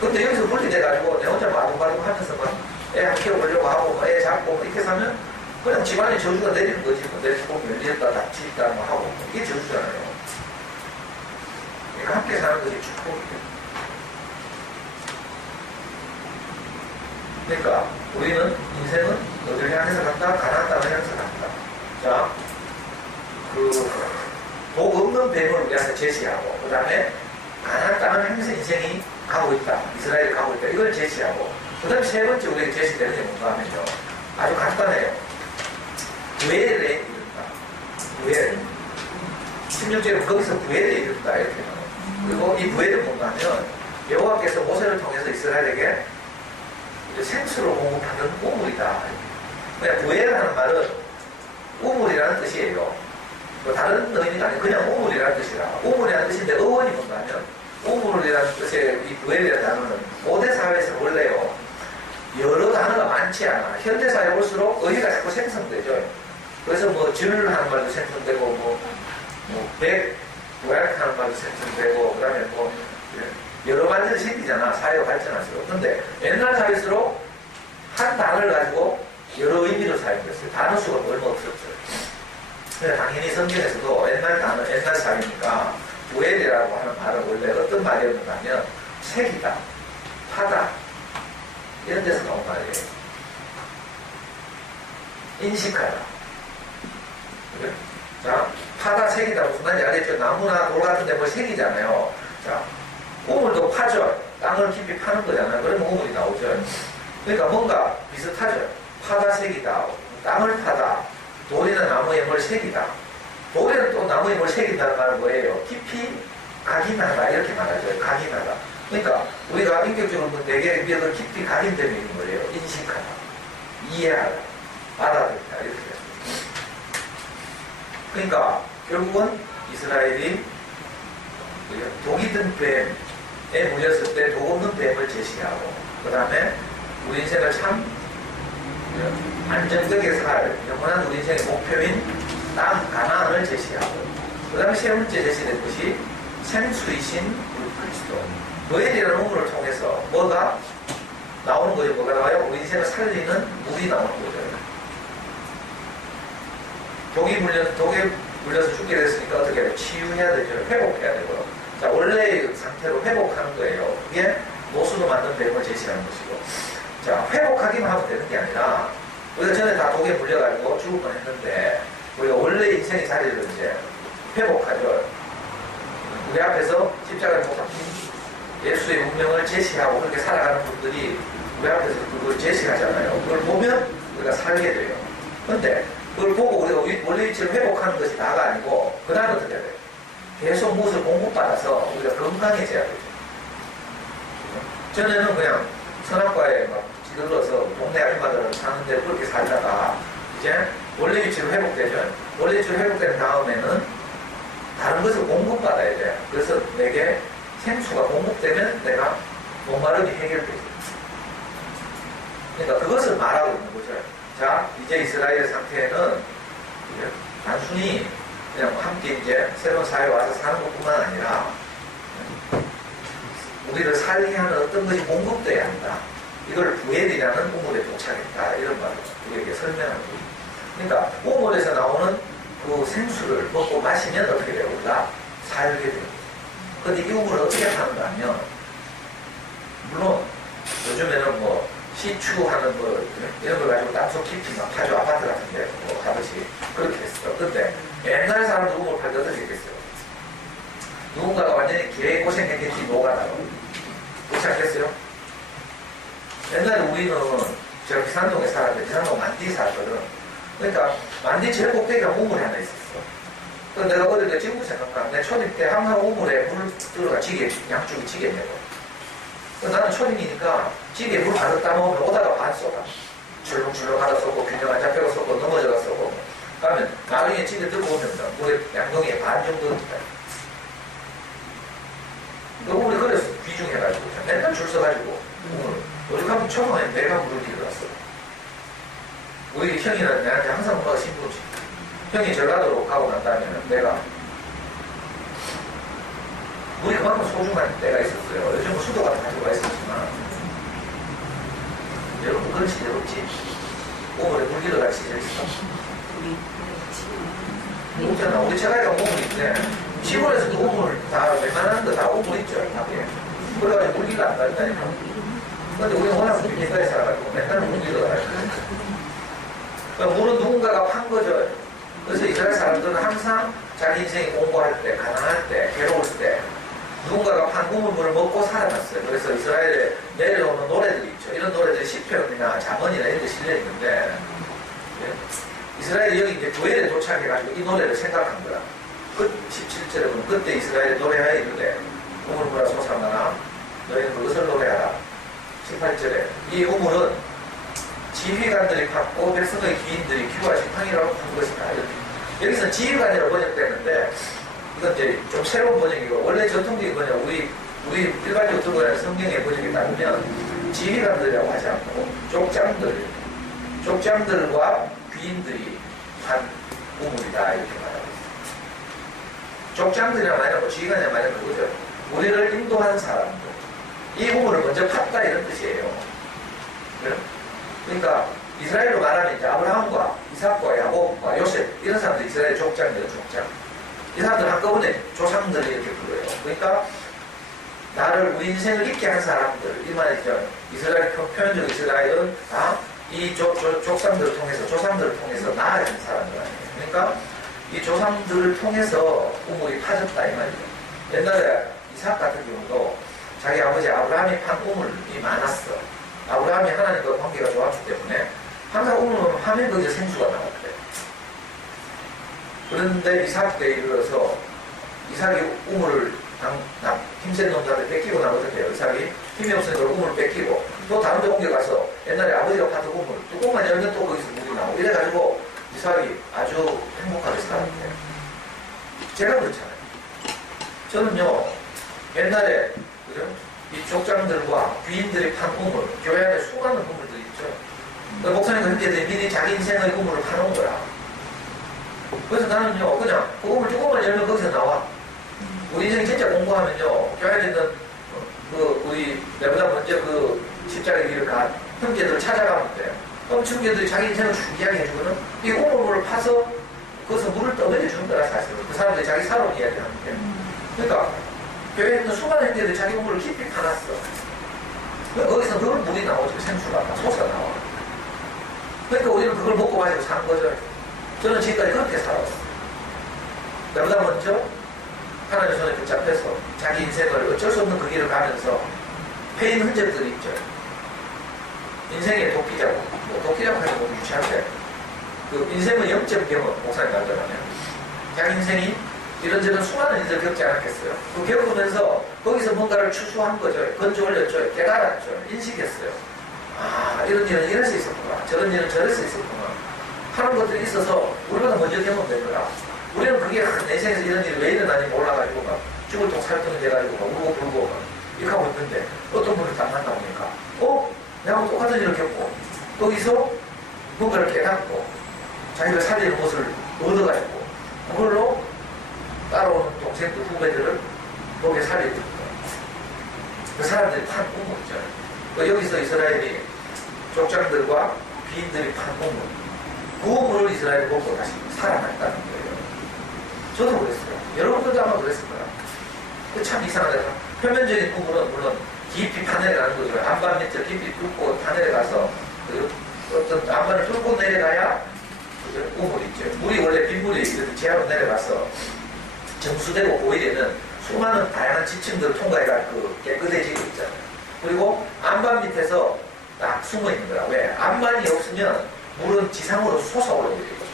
근데 여기서 분리돼가지고 내 혼자 마동마동 하면서 막 애 한 키워보려고 하고 애 잡고 이렇게 사면 그냥 집안에 저주가 내리는 거지. 뭐 내 주먹 열리겠다 납치있다 뭐 하고 이게 저주잖아요. 그러니까 함께 사는 것이 축복이에요. 그러니까 우리는 인생은 어디를 향해서 간다? 가나안 땅을 향해서 간다. 자, 복 없는 뱀을 우리한테 제시하고 그 다음에 가나안 땅을 향해서 인생이 가고 있다. 이스라엘이 가고 있다. 이걸 제시하고 그 다음에 세 번째 우리에게 제시되는 게 뭔가 하면요. 아주 간단해요. 구애를 이룬다. 구애를. 16절에 거기서 구해를 이룬다 이렇게 나와요. 그리고 이 구해는 뭔가 하면 여호와께서 모세를 통해서 이스라엘에게 생수를 공급하는 우물이다. 그냥 구해를 하는 말은 우물이라는 뜻이에요. 뭐 다른 의미가 아니고 그냥 우물이라는 뜻이라. 우물이라는 뜻인데 어원이 뭔가 하면 우물이라는 뜻의 이 구해라는 단어는 고대 사회에서 원래요. 여러 단어가 많지 않아. 현대사에 올수록 어휘가 자꾸 생성되죠. 그래서 뭐 줄 하는 말도 생성되고 백 하는 말도 생성되고 그다음에 뭐 여러 말들이 생기잖아. 사회가 발전할수록. 근데 옛날 사회일수록 한 단어를 가지고 여러 의미로 사용됐어요. 단어 수가 얼마 없었죠. 그래서 당연히 성경에서도 옛날 단어, 옛날 사회니까 부엘이라고 하는 말은 원래 어떤 말이었는가 하면 색이다, 파다 이런 데서 나온 말이에요. 인식하다. 그래? 자, 파다, 색이다 무슨 말인지 알겠죠? 나무나 돌 같은 데 뭐 색이잖아요. 자, 우물도 파죠. 땅을 깊이 파는 거잖아요. 그러면 우물이 나오죠. 그러니까 뭔가 비슷하죠. 파다, 색이다. 땅을 파다. 돌이나 나무에 뭘 색이다. 돌에는 또 나무에 뭘 색인다는 말은 뭐예요? 깊이 각인하다 이렇게 말하죠. 각인하다. 그러니까 우리가 인격적으로 뭐 되게 미역을 깊이 각인되는 있는 거예요. 인식하다, 이해하다, 받아들이다 이렇게. 그러니까 결국은 이스라엘이 독이 든 뱀에 물렸을 때 독 없는 뱀을 제시하고 그 다음에 우리 인생을 참 안정되게 살 영원한 우리 인생의 목표인 땅 가나안을 제시하고 그 다음에 세 번째 제시된 것이 생수이신 우리 그리스도 노엘이라는 우물을 통해서 뭐가 나오는 거죠. 뭐가 나와요? 우리 인생을 살리는 물이 나오는 거죠. 독에 물려서 죽게 됐으니까 어떻게 해야 돼요? 치유해야 되죠. 회복해야 되고요. 자, 원래의 상태로 회복하는 거예요. 그게 노수로 만든 뱀을 제시하는 것이고. 자, 회복하기만 하면 되는 게 아니라 우리가 전에 다 독에 물려가지고 죽을 뻔 했는데 우리가 원래 인생의 자리를 이제 회복하죠. 우리 앞에서 십자가를 못 박힌 예수의 운명을 제시하고 그렇게 살아가는 분들이 우리 앞에서 그걸 제시하잖아요. 그걸 보면 우리가 살게 돼요. 근데 그걸 보고 우리가 원래 위치를 회복하는 것이 다가 아니고 그 다음에 어떻게 해야 돼요? 계속 무엇을 공급받아서 우리가 건강해져야 되죠. 전에는 그냥 선악과에 막 찌들러서 동네 아줌마들 사는데 그렇게 살다가 이제 원래 위치로 회복되죠. 원래 위치로 회복된 다음에는 다른 것을 공급받아야 돼요. 그래서 내게 생수가 공급되면 내가 목마름이 해결되죠. 그러니까 그것을 말하고 있는 거죠. 자, 이제 이스라엘의 상태는 단순히 그냥 함께 이제 새로운 사회에 와서 사는 것뿐만 아니라 우리를 살게 하는 어떤 것이 공급돼야 한다. 이걸 부엘이라는 우물에 도착했다. 이런 말을 우리에게 설명하는 거죠. 그러니까 우물에서 나오는 그 생수를 먹고 마시면 어떻게 돼요? 우리가 살게 돼요. 근데 이 우물을 어떻게 파는가 하면 물론 요즘에는 뭐 시추하는 뭐 이런 걸 가지고 땅속 깊이 막 파주 아파트 같은 데 뭐 하듯이 그렇게 했어. 근데 옛날 사람들 우물 팔 때 어떻게 했겠어요? 누군가가 완전히 개고생했겠지 노가다로 그렇지 않겠어요? 옛날에 우리는 제가 비산동에 살았는데 비산동 만디 살거든. 그러니까 만디 제일 꼭대기가 우물이 하나 있었어. 그래서 내가 어릴 때 지금도 생각나. 내 초딩 때 항상 우물에 물 들어가 찌개 양쪽이 찌개냐고. 나는 초딩이니까 찌개에 물 가득 따먹으면 오다가 반 쏟아. 줄렁줄렁 하다 쏟고 균형 안 잡혀가 쏟고 넘어져가 쏟고 그러면 나중에 찌개 들고 오면 물에 양동이에 반 정도 있다. 너무 우리 그래서 귀중해가지고 맨날 줄 서가지고 오죽 하면 초등에 내가 물을 들어갔어. 우리 형이랑 내한테 항상 엄마가 신부지. 형이 전라도로 가고 난 다음에는 내가 물이 그만큼 소중한 때가 있었어요. 요즘은 수도 같은 가지고 있었지만 여러분 그런 시절 없지? 우물에 물기도 같이 시절 있어? 없잖아. 우리 제가이가 우물 있는데 시골에서도 우물 다 웬만한 거 다 우물 있죠. 밖에. 그래가지고 물기가 안 간다니까. 근데 우리는 워낙 비싸게 살아가지고 맨날 물기도 가지고. 그러니까 물은 누군가가 판 거죠. 그래서 이스라엘 사람들은 항상 자기 인생이 공부할 때, 가난할 때, 괴로울 때 누군가가 판 우물물을 먹고 살아갔어요. 그래서 이스라엘에 내려오는 노래들이 있죠. 이런 노래들이 시편이나 잠언이나 이런 데 실려 있는데 이스라엘이 여기 이제 부엘에 도착해가지고 이 노래를 생각한 거야. 그 17절에 보면 그때 이스라엘이 노래하여 이르되 우물물아 솟아나라 너희는 그것을 노래하라. 18절에 이 우물은 지휘관들이 받고 백성의 귀인들이 귀화하신 항이라고 부른 것이다. 여기서 지휘관이라고 번역되는데 이건 이제 좀 새로운 번역이고 원래 전통적인 번역 우리 일반적으로 들고 다니는 성경의 번역에 따르면 지휘관들이라고 하지 않고 족장들과 귀인들이 한 우물이다 이렇게 말하고 있습니다. 족장들이라 말하고 지휘관이라 말하는 거죠. 우리를 인도하는 사람들. 이 우물을 먼저 팠다 이런 뜻이에요. 그러니까 이스라엘로 말하면 이제 아브라함과 이삭과 야곱과 요셉 이런 사람들이 이스라엘 족장이에요. 족장. 이 사람들 한꺼번에 조상들이 이렇게 불러요. 그러니까 나를 우리 인생을 잊게 한 사람들 이 말이죠. 이스라엘 표현적 이스라엘은 이 조상들을 통해서 나아진 사람들 아니에요. 그러니까 이 조상들을 통해서 우물이 파졌다 이 말이죠. 옛날에 이삭 같은 경우도 자기 아버지 아브라함이 판 우물이 많았어. 아브라함이 하나님과 관계가 좋았기 때문에 항상 우물을 파면 거기서 생수가 나왔대. 그런데 이삭 때에 이르러서 이삭이 우물을 힘센 놈들한테 뺏기고 나거든요. 이삭이 힘이 없으니까 우물을 뺏기고 또 다른 데 옮겨가서 옛날에 아버지가 파던 우물 뚜껑만 열면 또 거기서 물이 나오고 이래가지고 이삭이 아주 행복하게 살았대요. 제가 그렇잖아요. 저는요 옛날에 그죠? 이 족장들과 귀인들이 판 우물, 교회 안에 수많은 우물들이 있죠. 목사님과 형제들이 미리 자기 인생의 우물을 파놓은 거야. 그래서 나는요 그냥 그 우물 뚜껑만 열면 거기서 나와. 우리 인생이 진짜 공부하면요 교회 안에 있는 우리 내보다 먼저 그 십자가의 길을 간 형제들을 찾아가면 돼요. 그럼 형제들이 자기 인생을 쭉 이야기해주거든. 이 우물을 파서 거기서 물을 떠내려 주는 거라 사실은. 그 사람들이 자기 살아온 이야기를 하는 게. 그러니까 교회에 있는 수많은 형제들이 자기 우물을 깊이 파놨어. 거기서 그걸 물이 나오죠. 생수가 솟아 나와. 그러니까 우리는 그걸 먹고 마시고 사는 거죠. 저는 지금까지 그렇게 살았어요. 나보다 먼저 하나님의 손에 붙잡혀서 자기 인생을 어쩔 수 없는 그 길을 가면서 패인 흔적들이 있죠. 인생의 도끼자국, 도끼자국 하지 못 유치한데 그 인생은 영적 경험, 목사님 말하자면 자기 인생이 이런저런 수많은 일을 겪지 않았겠어요. 그 겪으면서 거기서 뭔가를 추수한 거죠. 건져 올렸죠. 깨달았죠. 인식했어요. 이런 일은 이럴 수 있었구나. 저런 일은 저럴 수 있었구나. 하는 것들이 있어서 우리보다 먼저 경험된 거야. 우리는 그게 내 인생에서 이런 일이 왜 일어나는지 몰라가지고 막 죽을 똥 살똥이 돼가지고 막 울고 불고 막 이렇게 하고 있는데 어떤 분이 딱 만나보니까 내가 똑같은 일을 겪고 거기서 뭔가를 깨닫고 자기가 살리는 것을 얻어가지고 그걸로 따라오는 동생들 후배들을 거기에 살리고 있는 거야. 그 사람들이 판 우물 있잖아요. 여기서 이스라엘이 족장들과 귀인들이 판 우물 그 우물을 이스라엘이 먹고 다시 살아났다는 거예요. 저도 그랬어요. 여러분들도 아마 그랬을 거야. 참 이상하다. 표면적인 우물은 물론 깊이 파내려가는 거죠. 안반 밑을 깊이 뚫고 파내려가서 어떤 안반을 뚫고 내려가야 우물이 있죠. 물이 원래 빗물이 이렇게 제하로 내려가서 정수되고 보이려면 수많은 다양한 지층들을 통과해가 그 깨끗해지고 있잖아요. 그리고 안반 밑에서 딱 숨어 있는 거야. 왜? 안반이 없으면 물은 지상으로 솟아오르게 되고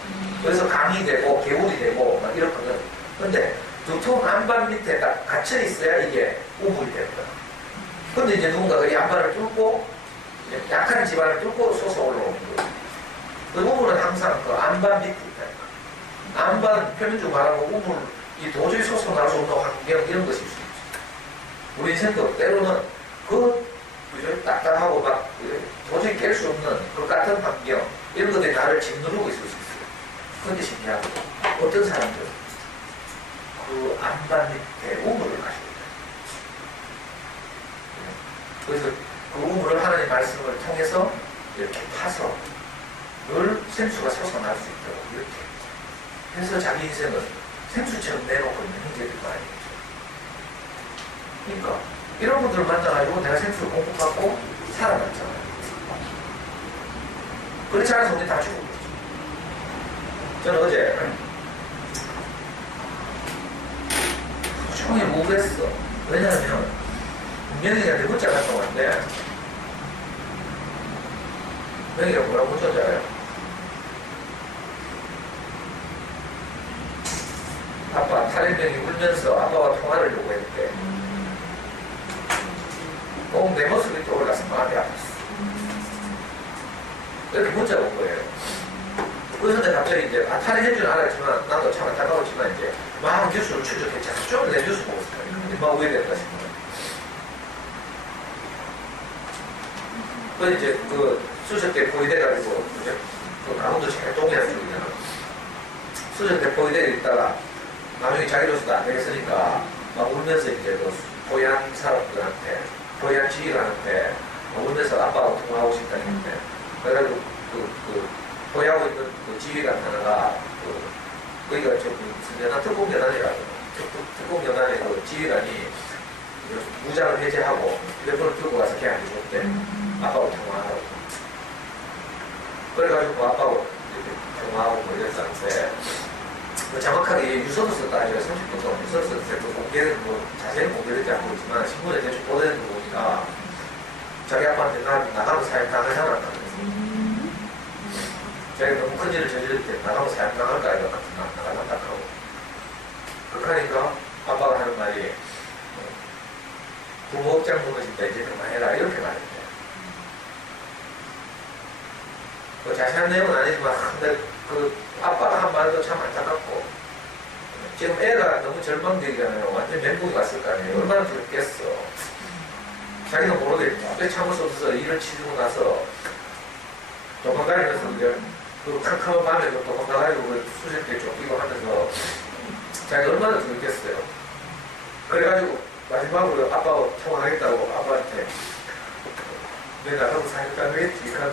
그래서 강이 되고 개울이 되고 막 이렇거든. 근데 두툼 안반 밑에 딱 갇혀 있어야 이게 우물이 되는 거야. 근데 이제 누군가가 이 안반을 뚫고 약한 집안을 뚫고 솟아올라오는 거예요. 그 우물은 항상 그 안반 밑에 있다. 안반 표면적으로 말하고 우물 이 도저히 솟아날 수 없는 환경 이런 것일 수 있죠. 우리 인생도 때로는 그 딱딱하고 막 도저히 깰 수 없는 그 같은 환경 이런 것들이 나를 짓누르고 있을 수 있어요. 그런데 신기하고 어떤 사람들은 그 안반 밑에 우물을 가지고 있다. 그래서 그 우물을 하나님의 말씀을 통해서 이렇게 파서 늘 생수가 솟아날 수 있도록 이렇게 그래서 자기 인생을 생수처럼 내놓고 있는 형제들이 많이 있죠. 그러니까 이런 분들을 만나가지고 내가 생수를 공급받고 살아났잖아요. 그렇지 않아서 우리 다 죽은 거죠. 저는 어제 종일 우울했어. 왜냐하면 명희한테 문자 갔다 왔는데 명희가 뭐라고 문자 알아요? 아빠 탈핵병이 울면서 아빠와 통화를 요구했대. 꼭 내 모습이 떠올라서 마음이 아팠어. 이렇게 문자가 온 거예요. 그래서 내가 갑자기 이제 탈핵인 줄 알았지만 나도 참 안타까웠지만 이제 막 뉴스를 추적했잖아. 좀 내 뉴스 보고 있었다니까. 막 왜 됐다 싶은 거야. 그 이제 그 수색대 포위돼가지고 이제 그 강원도 제일 동해안 쪽이잖아. 수색대 포위돼 있다가 나중에 자기로서도 안 되겠으니까 막 울면서 이제 그 포위한 사람들한테 포위한 지휘관한테 울면서 아빠하고 통화하고 싶다는 건데 그래가지고 그 포위하고 있는 그 지휘관 하나가 거기가 저 무슨 연합 특공연합이라고 특공연합의 그 지휘관이 무장을 해제하고 일본을 들고 가서 걔한테 줬대. 아빠하고 통화하라고. 그래가지고 아빠하고 통화하고 뭐 이랬었는데 정확하게 유서로서 따지면 30분 동안 유서로서 공개는 뭐 자세히 공개되지 않고 있지만 신문에 대충 보내는 거 보니까 자기 아빠한테 나가면 사형당하잖아. 자기가 너무 큰 일을 저지를 때 나가면 사형당할까 이거 같은 나가란다 하고 그러니까 아빠가 하는 말이 부모 업장 무너진다 이제 그만해라 이렇게 말했대. 뭐 자세한 내용은 아니지만 근데 그 아빠가 한 말도 참 안타깝고 지금 애가 너무 절망되잖아요. 완전 멘붕이 왔을 거 아니에요. 얼마나 두렵겠어. 자기가 모르겠다. 앞에 참을 수 없어서 일을 치르고 나서 도망다니면서 이제 그 캄캄한 밤에도 도망가가지고 그 수색대 쫓기고 하면서 자기가 얼마나 두렵겠어요. 그래가지고 마지막으로 아빠하고 통화하겠다고 아빠한테 내가 나가고 사니까 왜 뒤가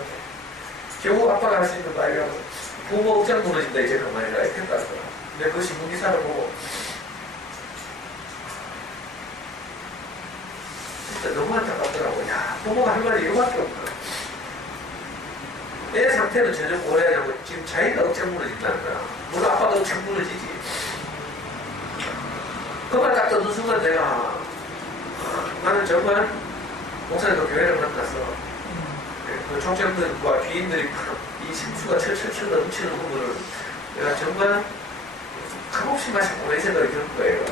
결국 아빠가 할 수 있는 말이라고 부모 업장 무너진다 이제 그만이라 했겠다. 근데 그 신문 기사를 보고 진짜 너무 안타깝더라고. 야 부모가 할 말이 이거밖에 없구나. 내 상태는 전혀 고려하려고 지금 자기가 억장 무너진다는 거야. 물론 아빠도 억장 무너지지. 그 말 딱 듣는 순간 내가 나는 정말 목사님도 교회를 만나서 그 총장들과 귀인들이 이 심수가 철철철 넘치는 부분을 내가 정말 값없이 마시고 내 생각이 드는 거예요.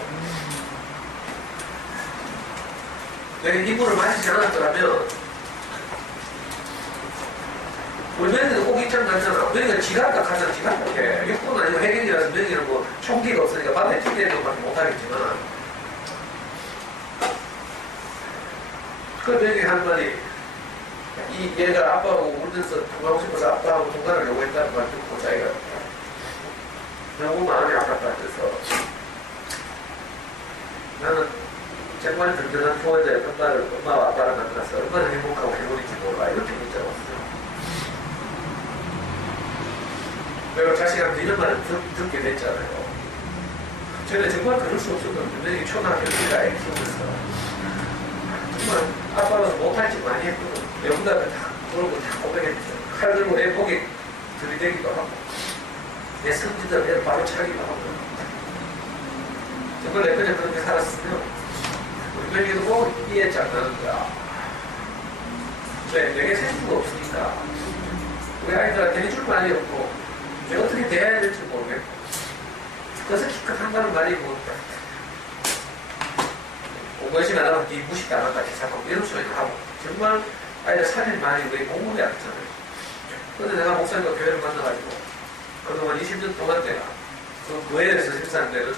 내가 이 물을 마시지 않았더라면 울면은 꼭 입장 나잖아. 명이가 지각하잖아. 지각해. 육군 아니고 해경이라서 명이는 뭐 총기가 없으니까 밤에 튀기는 것밖에 못하겠지만 그 명이 한 말이 얘가 아빠하고 울면서 통화하고 싶어서 아빠하고 통화를 요구했다는 말 듣고 자기가 너무 마음이 아팠다 해서 나는 정말 든든한 부모자의 엄마와 아빠를 만나서 얼마나 행복하고 행운인지 몰라 이렇게 문자가 왔어요. 내가 자식한테 이런 말을 듣게 됐잖아요. 저는 정말 그럴 수 없었거든요. 분명히 초등학교 때가 애 키우면서 정말 아빠로서 못할 짓 많이 했거든. 외국나라 다 그러고 다 고백했죠. 칼 들고 애 목에 들이대기도 하고 내 성질대로 애를 바로 차기도 하고 정말 내 그냥 그렇게 살았으면 우리 명예도 꼭 이해했지 않는 거야. 왜? 내게 생수가 없으니까 우리 아이들한테 해줄 말이 없고 내가 어떻게 대해야 될지 모르겠고 그래서 기껏 한다는 말이 뭐 공부 열심히 안 하면 네 무식 안 한다 자꾸 이런 소리 하고 정말 아이들 살인 많이 왜 공부를 안 했잖아요. 그런데 내가 목사님과 교회를 만나가지고 그동안 20년 동안 내가 그 교회에서 생산되는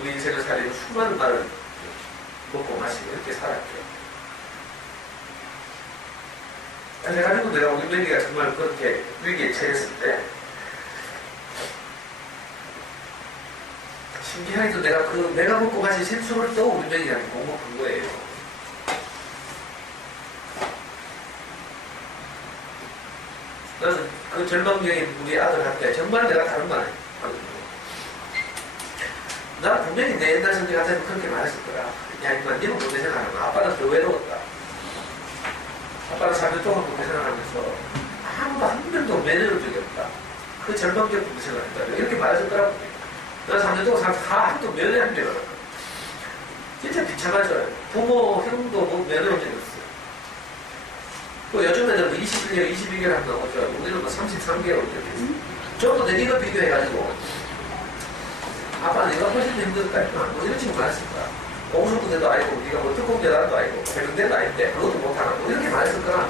우리 인생을 살리는 수많은 말을 먹고 마시고 이렇게 살았죠. 그래가지고 내가 우리 명희가 정말 그렇게 위기에 처했을 때 신기하게도 내가 먹고 마신 생수를 또 우리 명희한테 공급한 거예요. 나는 그 절망적인 우리 아들한테 정말 내가 다른 말 하거든요. 나 분명히 내 옛날 성질 같아서 그렇게 말했을 거야. 야, 이만 니는 못내 생각하는 거야. 아빠는 더 외로웠다. 아빠는 3년 동안 못내 생각하면서 아무도 한 명도 매너를 적이 없다. 그 절망적인 못내 생각했다. 이렇게 말해줬더라고. 나 3년 동안 한도 면회 한 적이 없다. 진짜 비참하죠. 부모, 형도 뭐 면회 한 적이 없어요. 그 요즘에는 뭐 21개월, 22개월 한다고 하죠. 우리는 뭐 33개월 이렇게 했어요. 저도 내가 비교해가지고 아빠는 이거 훨씬 힘들었다니까. 뭐 이런 식으로 말했을 거야. 공수부대도 아니고, 네가 뭐 특공대단도 아니고, 해병대도 아닌데, 그것도 못하나. 뭐 이렇게 말했을 거라.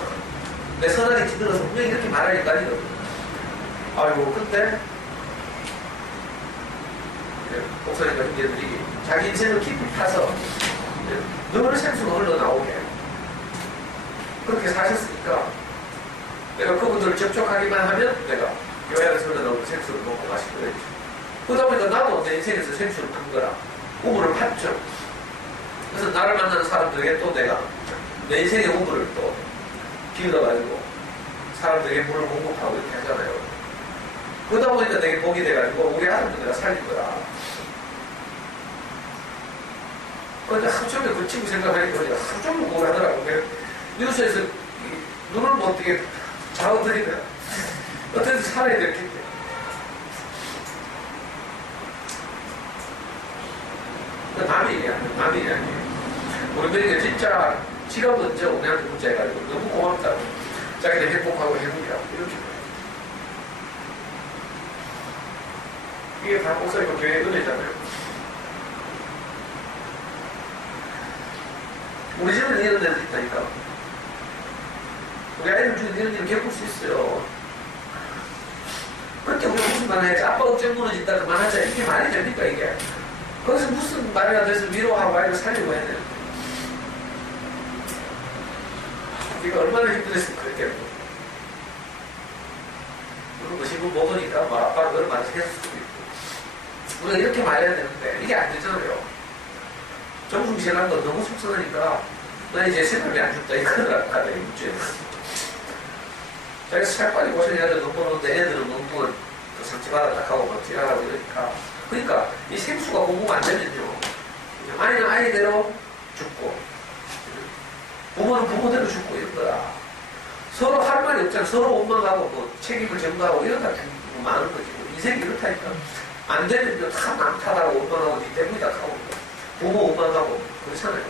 내 선악에 찌들어서 분명히 이렇게 말할 일까지거든. 아이고, 근데, 목사님과 형제들이 자기 인생을 깊이 파서, 늘 생수가 흘러나오게. 그렇게 사셨으니까, 내가 그분들을 접촉하기만 하면, 내가 교회 안에서 흘러나오는 생수를 먹고 마시고 그랬지. 그러다 보니까 나도 내 인생에서 생수를 판 거라. 우물을 팠죠. 그래서 나를 만나는 사람들에게 또 내가 내 인생의 우물을 또 기울여가지고 사람들에게 물을 공급하고 이렇게 하잖아요. 그러다 보니까 내게 복이 돼가지고 우리 아들도 내가 살린 거라. 그런데 하루 종일 그 친구 생각하니까 하루 종일 뭘 하더라고. 뉴스에서 눈을 못 뜨게 자원들이더라. 어떻게든 살아야 되겠대. 남의 일이야. 남의 일이 아니에요. 우리 며느리가 진짜 지가 먼저 우리한테 문자해가지고 너무 고맙다고. 자기들 행복하고 행복이라고. 이렇게 이게 다 목사님과 교회의 은혜잖아요. 우리 집에는 이런 데도 있다니까. 우리 아이들 중에 이런 일을 겪을 수 있어요. 그렇게 우리가 무슨 말을 해야지. 아빠 억장 무너진다 그만하자. 이게 말이 됩니까 이게. 거기서 무슨 말이라 돼서 위로하고 아이를 살리고 해야 되는데. 우리가 얼마나 힘들었으면 그랬겠고. 그리고 집을 먹으니까 뭐 아빠가 그런 말을 했을 수도 있고. 우리가 이렇게 말해야 되는데 이게 안 되잖아요. 정중시한 건 너무 속상하니까 나 이제 생각이 안 죽다 이거는 아까 내 문제예요. 자기가 살 빨리 고생해야 돼. 돈 버는데 애들은 너무 상처받아 딱하고 막 지랄하고 이러니까. 그러니까 이 생수가 공부가 안 되면요. 아이는 아이대로 죽고 부모는 부모대로 죽고 이런 거라. 서로 할 말이 없잖아. 서로 원망하고 뭐 책임을 전가하고 이런 거 많은 거지. 인생이 이렇다니까. 안 되면 다 남 탓하고 원망하고 니 때문이다 하고 부모 원망하고 그렇잖아요.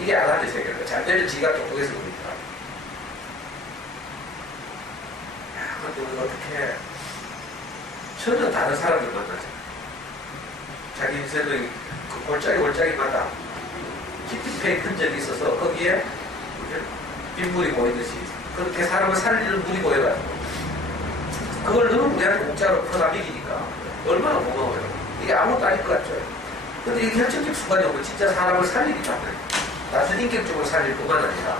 이게 아가미 세계예요. 잘 되면 지가 똑똑해서 그러니까. 야, 근데 우리가 어떻게 전혀 다른 사람들 만나잖아요. 자기 인생의 그 골짜기마다 깊이 패인 적이 있어서 거기에 빗물이 고이듯이 그렇게 사람을 살리는 물이 고여가지고 그걸 너무 우리한테 공짜로 퍼다 미기니까 얼마나 고마워요. 이게 아무것도 아닐 것 같죠. 근데 이게 결정적 순간이 오면 진짜 사람을 살리기 때문에 나중 인격적으로 살릴 뿐만 아니라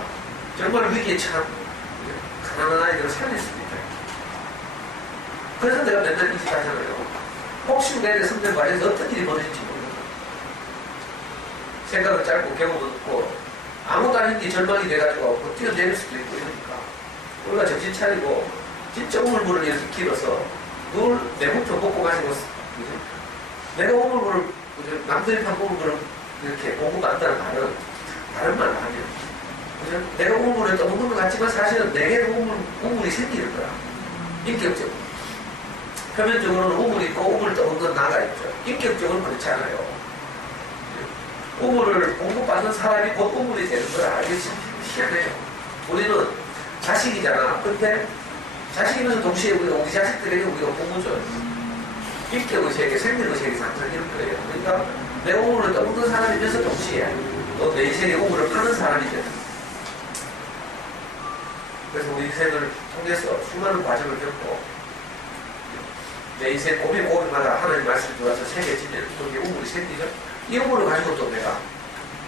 정말 위기에 처한 가난한 아이들을 살릴 수도 있다. 그래서 내가 맨날 이 짓 하잖아요. 혹시 내내 성장 과정에서 어떤 일이 벌어질지 모르겠다. 생각은 짧고 경험은 없고 아무것도 아닌 게 절망이 돼가지고 뛰어내릴 수도 있고 이러니까 우리가 정신 차리고 진짜 우물물을 이렇게 길어서 늘 내부터 먹고 마시고 내가 우물물을 남들이 판 우물물을 이렇게 공급한다는 말은 다른 말을 하면 내가 우물물을 떠먹는 것 같지만 사실은 내게도 우물이 생기는 거야. 인격적으로. 표면적으로는 우물이 있고 우물을 떠먹는 나가 있죠. 인격적으로는 그렇지 않아요. 우물을 공급받는 사람이 곧 우물이 되는 거야. 이게 참 희한해요. 우리는 자식이잖아. 근데 자식이면서 동시에 우리 자식들에게 우리가 부모죠. 인격의 세계, 생명의 세계에서 항상 이런 거예요. 그러니까 내 우물을 떠먹는 사람이면서 동시에 또 내 인생의 우물을 파는 사람이 되는 거예요. 그래서 우리 인생을 통해서 수많은 과정을 겪고 내 인생 고비마다 하나님 말씀이 들어와서 새겨지면 거기에 우물이 생기죠. 이 우물을 가지고 또 내가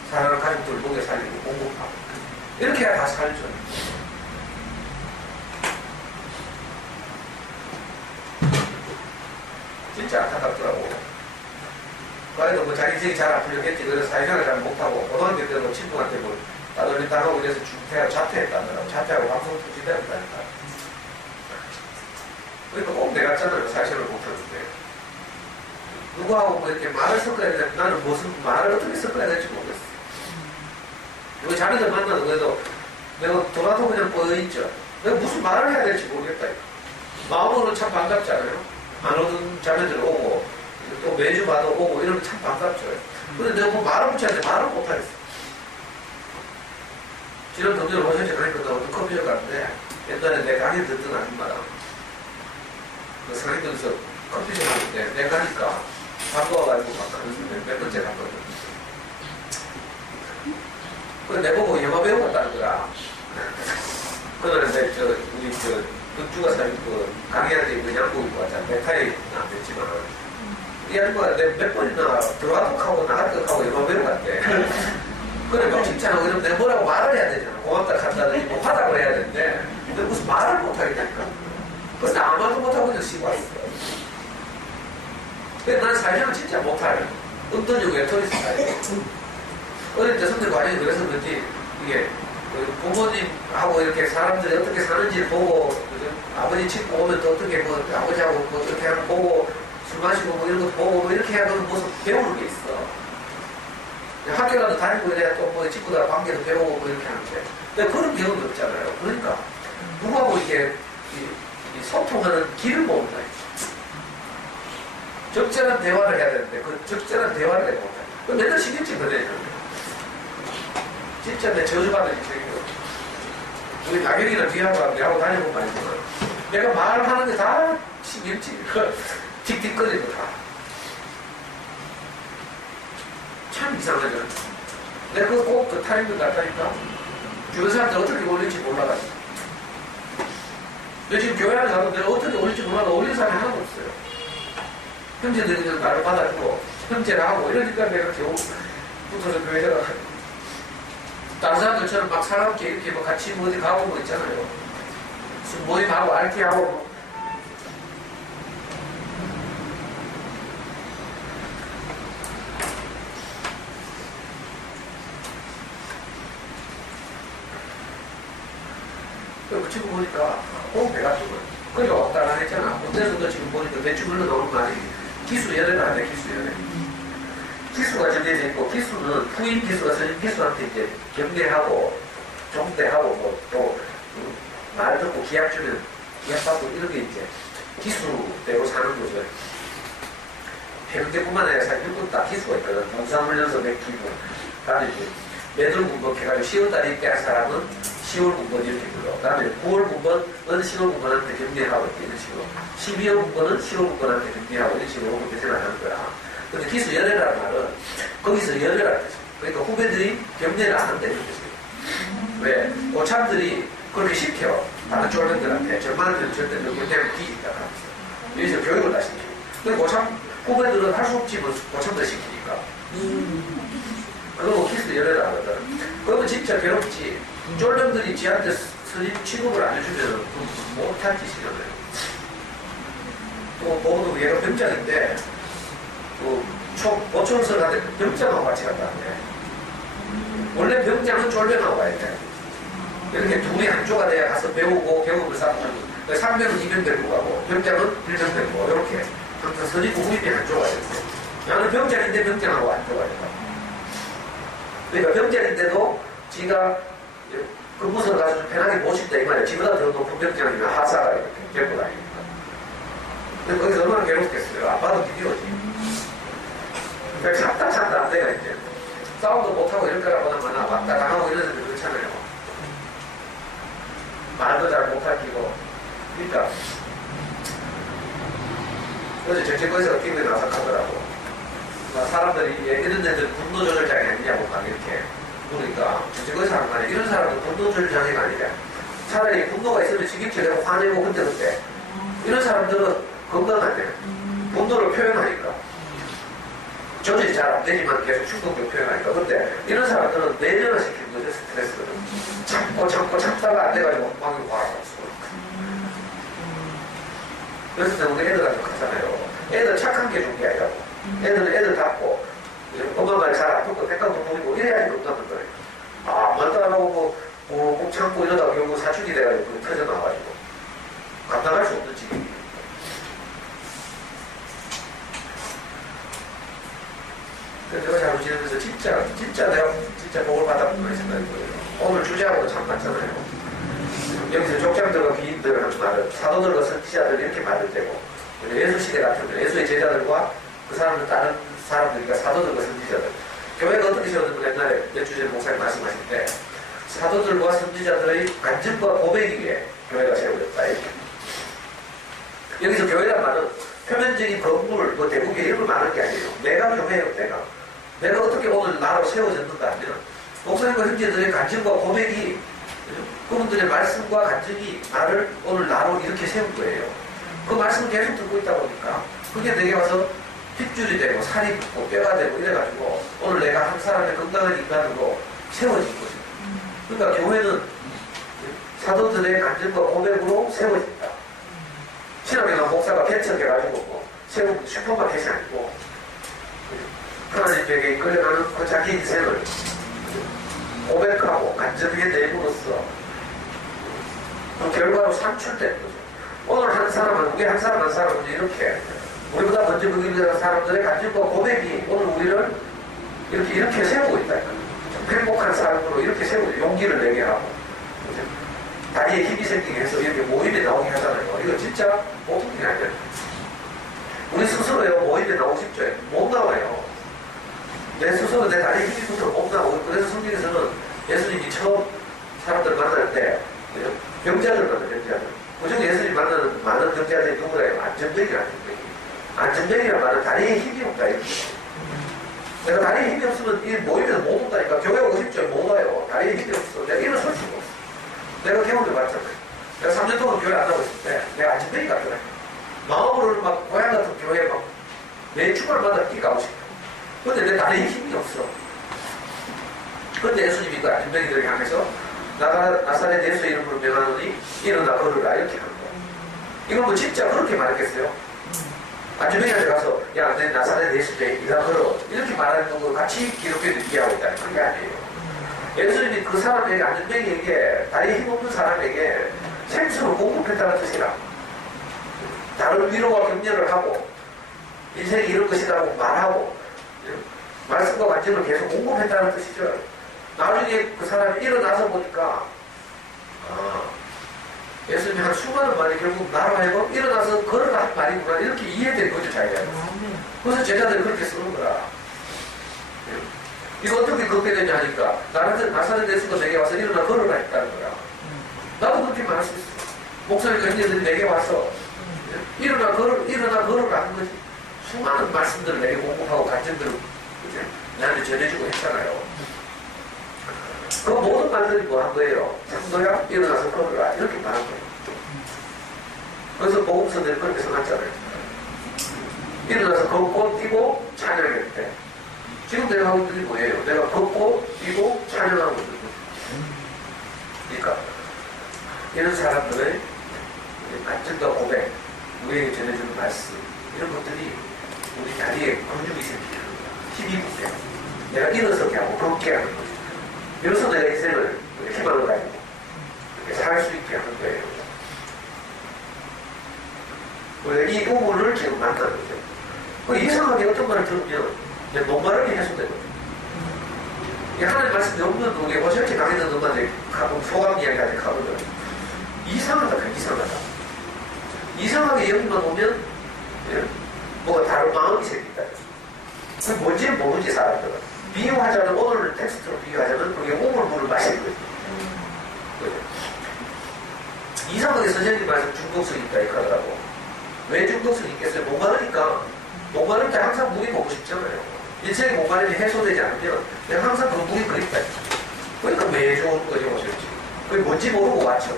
사랑하는 가족들을 먹여 살리고 공급하고 이렇게 해야 다 살죠. 진짜 안타깝더라고. 그 아이도 뭐 자기 인생이 잘 아프려겠지. 그래서 사회생활을 잘 못하고 고등학교 때도 친구한테 뭐 따돌림 당하고 이래서 자퇴했다더라고. 자퇴하고 방송 투지되었다니까. 그러니까 꼭 내가 잖아요. 사회생활을 못하는데. 누구하고 뭐 이렇게 말을 섞어야 되는데 나는 무슨 말을 어떻게 섞어야 될지 모르겠어. 우리 자매들 만나도 그래도 내가 돌아도 그냥 뻗어있죠. 내가 무슨 말을 해야 될지 모르겠다. 마음으로는 참 반갑잖아요. 안 오는 자매들 오고 또 매주 봐도 오고 이러면 참 반갑죠. 근데 내가 뭐 말을 붙였는데 말을 못하겠어. 지난 동료를 오셨지 그러니까 나 어떤 커피숍 갔는데 옛날에 내 강의 듣던 아줌마랑 그 선생님께서 커피숍 하는데 내가 가니까 바꿔가지고 막 하는 몇 번째 갔거든. 그래, 내보고 영어 배우겠다는 거야. 그거는 우리 덕주가 사는 그 강의한테 그 양복 입고 왔잖아. 넥타이 안 됐지만. 이 아줌마가 몇 번이나 들어와도 하고 나가도 하고 영어 배우갔대. 그래, 막 칭찬하고 이러면 내가 뭐라고 말을 해야 되잖아. 고맙다, 간다든지 뭐 화답을 해야 되는데. 근데 무슨 말을 못하겠다니까. 그래서 아무도 못하고 그냥 쉬고 왔어. 근데 난 사실은 진짜 못할. 은둔형 외톨이 스타일. 어릴 때 선배 관련이 그래서 그런지 이게 부모님하고 이렇게 사람들이 어떻게 사는지를 보고 그죠? 아버지 집 오면 또 어떻게 뭐 아버지하고 뭐 이렇게 하는 거 보고 술 마시고 뭐 이런 거 보고 뭐 이렇게 하는 모습 배우는 게 있어. 학교라도 다니고 이래야 또 뭐 친구들 관계도 배우고 뭐 이렇게 하는데 근데 그런 경험이 없잖아요. 그러니까 누구하고 이게 소통하는 길을 모른다. 적절한 대화를 해야 되는데 그 적절한 대화를 해야 못해. 그 맨날 신경질 거든요. 진짜 내 저주받은 인생이거든. 우리 나경이나 뒤하고 내하고 다니고 말이지만 내가 말하는 게 다 신경질. 틱틱거리고 다. 참 이상하죠. 내가 그거 꼭 그 타임을 갔다니까 주변 사람들 어떻게 올릴지 몰라가지고. 근데 지금 교회 안에 가도 내가 어떻게 올릴지 몰라도 올리는 사람이 하나도 없어요. 형제들이 그냥 나를 받아주고 형제를 하고 이러니까 내가 겨우 붙어서 교회 들어가고 다른 사람들처럼 막 사람끼리 이렇게 뭐 같이 뭐 어디 가고 뭐 있잖아요. 무슨 모임하고 RT하고 뭐. 그 친구 보니까 배가 죽어요. 그러니까 왔다 안 했잖아. 어때서도 지금 보니까 대충 흘러나오는 말이 기수열애를 하네. 기수열애. 기수가 정해져 있고 기수는 후임 기수가 선임 기수한테 이제 경례하고 종대하고 뭐 또 말 듣고 기약 주면 기약 받고 이런 게 이제 기수대로 사는 거죠. 해병대뿐만 아니라 사실 육군 다 기수가 있거든. 동사훈련소 맥히고 다음에 이제 매달 군번 해가지고 10월달에 입대할 사람은 10월 군번 이렇게 불러. 그 다음에 9월 군번은 10월 군번한테 경례하고 이런 식으로 12월 군번은 10월 군번한테 경례하고 이런 식으로 배정을 하는 거야. 근데 기수 열애라는 말은 거기서 열애라는 뜻이에요. 그러니까 후배들이 경례를 안 한다는 뜻이에요. 왜? 고참들이 그렇게 시켜. 다른 쫄병들한테 절반들은 절대 너굴 때문에 뒤진다. 여기서 교육을 다 시켜. 근데 고참 후배들은 할 수 없지 뭐 고참들 시키니까. 그거 기수 열애라 하거든. 그러면 진짜 괴롭지. 쫄병들이 지한테 선임 취급을 안 해주면 못할 짓이잖아요. 또 보고도 얘가 병장인데 보충선 한테 병장하고 같이 갔다 왔네. 원래 병장은 쫄병하고 가야 돼. 이렇게 둘이 한조가 돼야 가서 배우고 경험을 쌓고 상병은 이병 데리고 가고 병장은 일병 데리고 가고 이렇게 항상 선임고 후임이 한조가 돼요. 나는 병장인데 병장하고 한조가 돼요. 그러니까 병장인데도 지가 근무소를 가서 좀 편하게 모십다 이 말이야. 지보다 더 높은 병장이면 하사가 이렇게 데리고 다니니까. 근데 거기서 얼마나 괴롭겠어요. 아빠도 비디오지. 그러니까 참다 안 돼요, 이제. 싸움도 못하고 이럴 거라고 하면 왔다 당하고 이런 애들 그렇잖아요. 말도 잘 못하기고. 그러니까. 그래서 정치권에서 기분이 나삭하더라고. 사람들이 이런 애들 분노 조절장애 아니냐고 막 이렇게. 그러니까 정치권에서 하는 말이야. 이런 사람은 분노 조절장애가 아니라 차라리 분노가 있으면 지겹게 화내고 그때. 이런 사람들은 건강하대. 분노를 표현하니까. 조절이 잘 안 되지만 계속 충동적으로 표현하니까. 근데 이런 사람들은 내면을 시키는 거죠, 스트레스를. 참다가 안 돼가지고 막 화가 없어. 그래서 우리 애들한테 하잖아요. 애들 착한 게 좋은 게 아니라고. 애들 닫고, 엄마 말 잘 안 듣고, 백강도 보이고, 이래야지 없다는 거예요. 말도 안 하고, 꼭 참고 이러다가 결국 사춘기 돼가지고 터져나와가지고. 감당할 수 없는 지경이. 그래서 내가 잘 지내면서 진짜 내가 복을 받았구나 생각이 들어요. 오늘 주제하고도 참 맞잖아요. 여기서 족장들과 비인들을 하는 말은 사도들과 선지자들 이렇게 말을 되고 예수시대 같은 예수의 제자들과 그 사람들 다른 사람들이니까 사도들과 선지자들 교회가 어떻게 세웠는지 옛날에 몇 주 전에 목사님 말씀하실 때 사도들과 선지자들의 간증과 고백이 위해 교회가 세워졌다 이렇게. 여기서 교회란 말은 표면적인 건물, 뭐 대국에 이런 이런 걸 말하는 게 아니에요. 내가 교회예요, 내가. 내가 어떻게 오늘 나로 세워졌는가 하면, 목사님과 형제들의 간증과 고백이, 그분들의 말씀과 간증이 나를 오늘 나로 이렇게 세운 거예요. 그 말씀을 계속 듣고 있다 보니까, 그게 내게 와서 핏줄이 되고, 살이 붙고, 뼈가 되고, 이래가지고, 오늘 내가 한 사람의 건강한 인간으로 세워진 거죠. 그러니까 교회는 사도들의 간증과 고백으로 세워진다. 신학교는 목사가 개척해가지고, 세운 슈퍼마켓이 아니고, 하나님에게 이끌려가는 그 자기 인생을 고백하고 간절하게 내므로써 그 결과로 산출된 거죠. 오늘 한 사람은, 우리 한 사람 한 사람은 이렇게 우리보다 먼저 그 길을 가는 사람들의 간절과 고백이 오늘 우리를 이렇게 세우고 있다. 행복한 사람으로 이렇게 세우고 용기를 내게 하고 다리에 힘이 생기게 해서 이렇게 모임에 나오게 하잖아요. 이거 진짜 보통 일이 아니에요. 우리 스스로요, 모임에 나오고 싶죠. 못 나와요. 내 스스로 내 다리에 힘이 붙어서 못 나오고. 그래서 성경에서는 예수님이 처음 사람들 만날 때 병자들 만나요, 병자들. 그중에 예수님이 만나는 많은 병자들이 누구예요? 안전병이라, 안전병이. 안전병이란 말은 다리에 힘이 없다, 이렇게. 내가 다리에 힘이 없으면 이 모임에서 못 온다니까. 교회 오고 싶죠? 못 와요. 다리에 힘이 없어. 내가 일어설 수가 없어. 내가 경험해 봤잖아요. 내가 3년 동안 교회 안 나오고 있을 때 내가 안전병이 같더라고요. 마음으로는 막 고향 같은 교회에 막 매 주말마다 뛰가고 싶어. 근데 내 다리에 힘이 없어. 근데 예수님이 그 안전병이들을 향해서 나사렛 예수 이름으로 명하노니 일어나 걸으라 이렇게 하는 거야. 이건 뭐 진짜 그렇게 말했겠어요? 안전병이한테 가서 야, 내 나사렛 예수께 일어나 걸어 이렇게 말하는 거 같이 기록해 느끼하고 있다는 그게 아니에요. 예수님이 그 사람에게, 안전병이에게, 다리에 힘없는 사람에게 생수를 공급했다는 뜻이라. 다른 위로와 격려를 하고 인생이 이런 것이라고 말하고 말씀과 간증을 계속 공급했다는 뜻이죠. 나중에 그 사람이 일어나서 보니까 예수님이 한 수많은 말이 결국 나로 하여금 일어나서 걸어라 한 말이구나 이렇게 이해된 거죠, 자기가. 그래서 제자들이 그렇게 쓰는 거라. 이거 어떻게 그렇게 되냐 하니까 나사렛 예수가 내게 와서 일어나 걸어라 했다는 거야. 나도 그렇게 말할 수 있어. 목사님과 형제들이 내게 와서 일어나 걸어라 하는 거지. 수많은 말씀들을 내게 공급하고 간증들을 나한테 전해주고 했잖아요. 그 모든 말들이 뭐 한 거예요? 성도야 일어나서 걸어라 이렇게 말한 거예요. 그래서 복음서들이 그렇게 써놨잖아요. 일어나서 걷고 뛰고 찬양할 때 지금 내가 하고 있는 게 뭐예요? 내가 걷고 뛰고 찬양하고 있는 거죠. 그러니까 이런 사람들의 간증과 고백, 우리에게 전해주는 말씀 이런 것들이 우리 다리에 근육이 생기게 하는 거야. 힘이 붙게 하는 거야. 내가 일어서게 하고 걷게 하는 거죠. 이래서 내가 인생을 희망을 가지고 이렇게 살 수 있게 하는 거예요. 우리가 이 부분을 지금 만나는 거죠. 그 이상하게 어떤 말을 들으면 내 목마름이 해소되거든요. 하나님 말씀이 없는 누구에 어저께 강의는 엄마한테 가끔 소감 이야기까지 가거든. 이상하다, 그냥 이상하다. 이상하게 여기만 오면 뭐가 다른 마음이 생긴다. 그게 뭔지 모르지, 사람들은. 비유하자면, 오늘 텍스트로 비유하자면, 그게 우물물을 마시는 거지. 그죠? 이상하게 선생님 말씀 중독성이 있다, 이렇게 하더라고. 왜 중독성이 있겠어요? 목마르니까. 목마를 때 항상 물이 먹고 싶잖아요. 인생의 목마름이 해소되지 않으면, 내가 항상 그 물이 그립다. 그러니까 매주 오는 거죠, 어쩔지. 그게 뭔지 모르고 왔죠.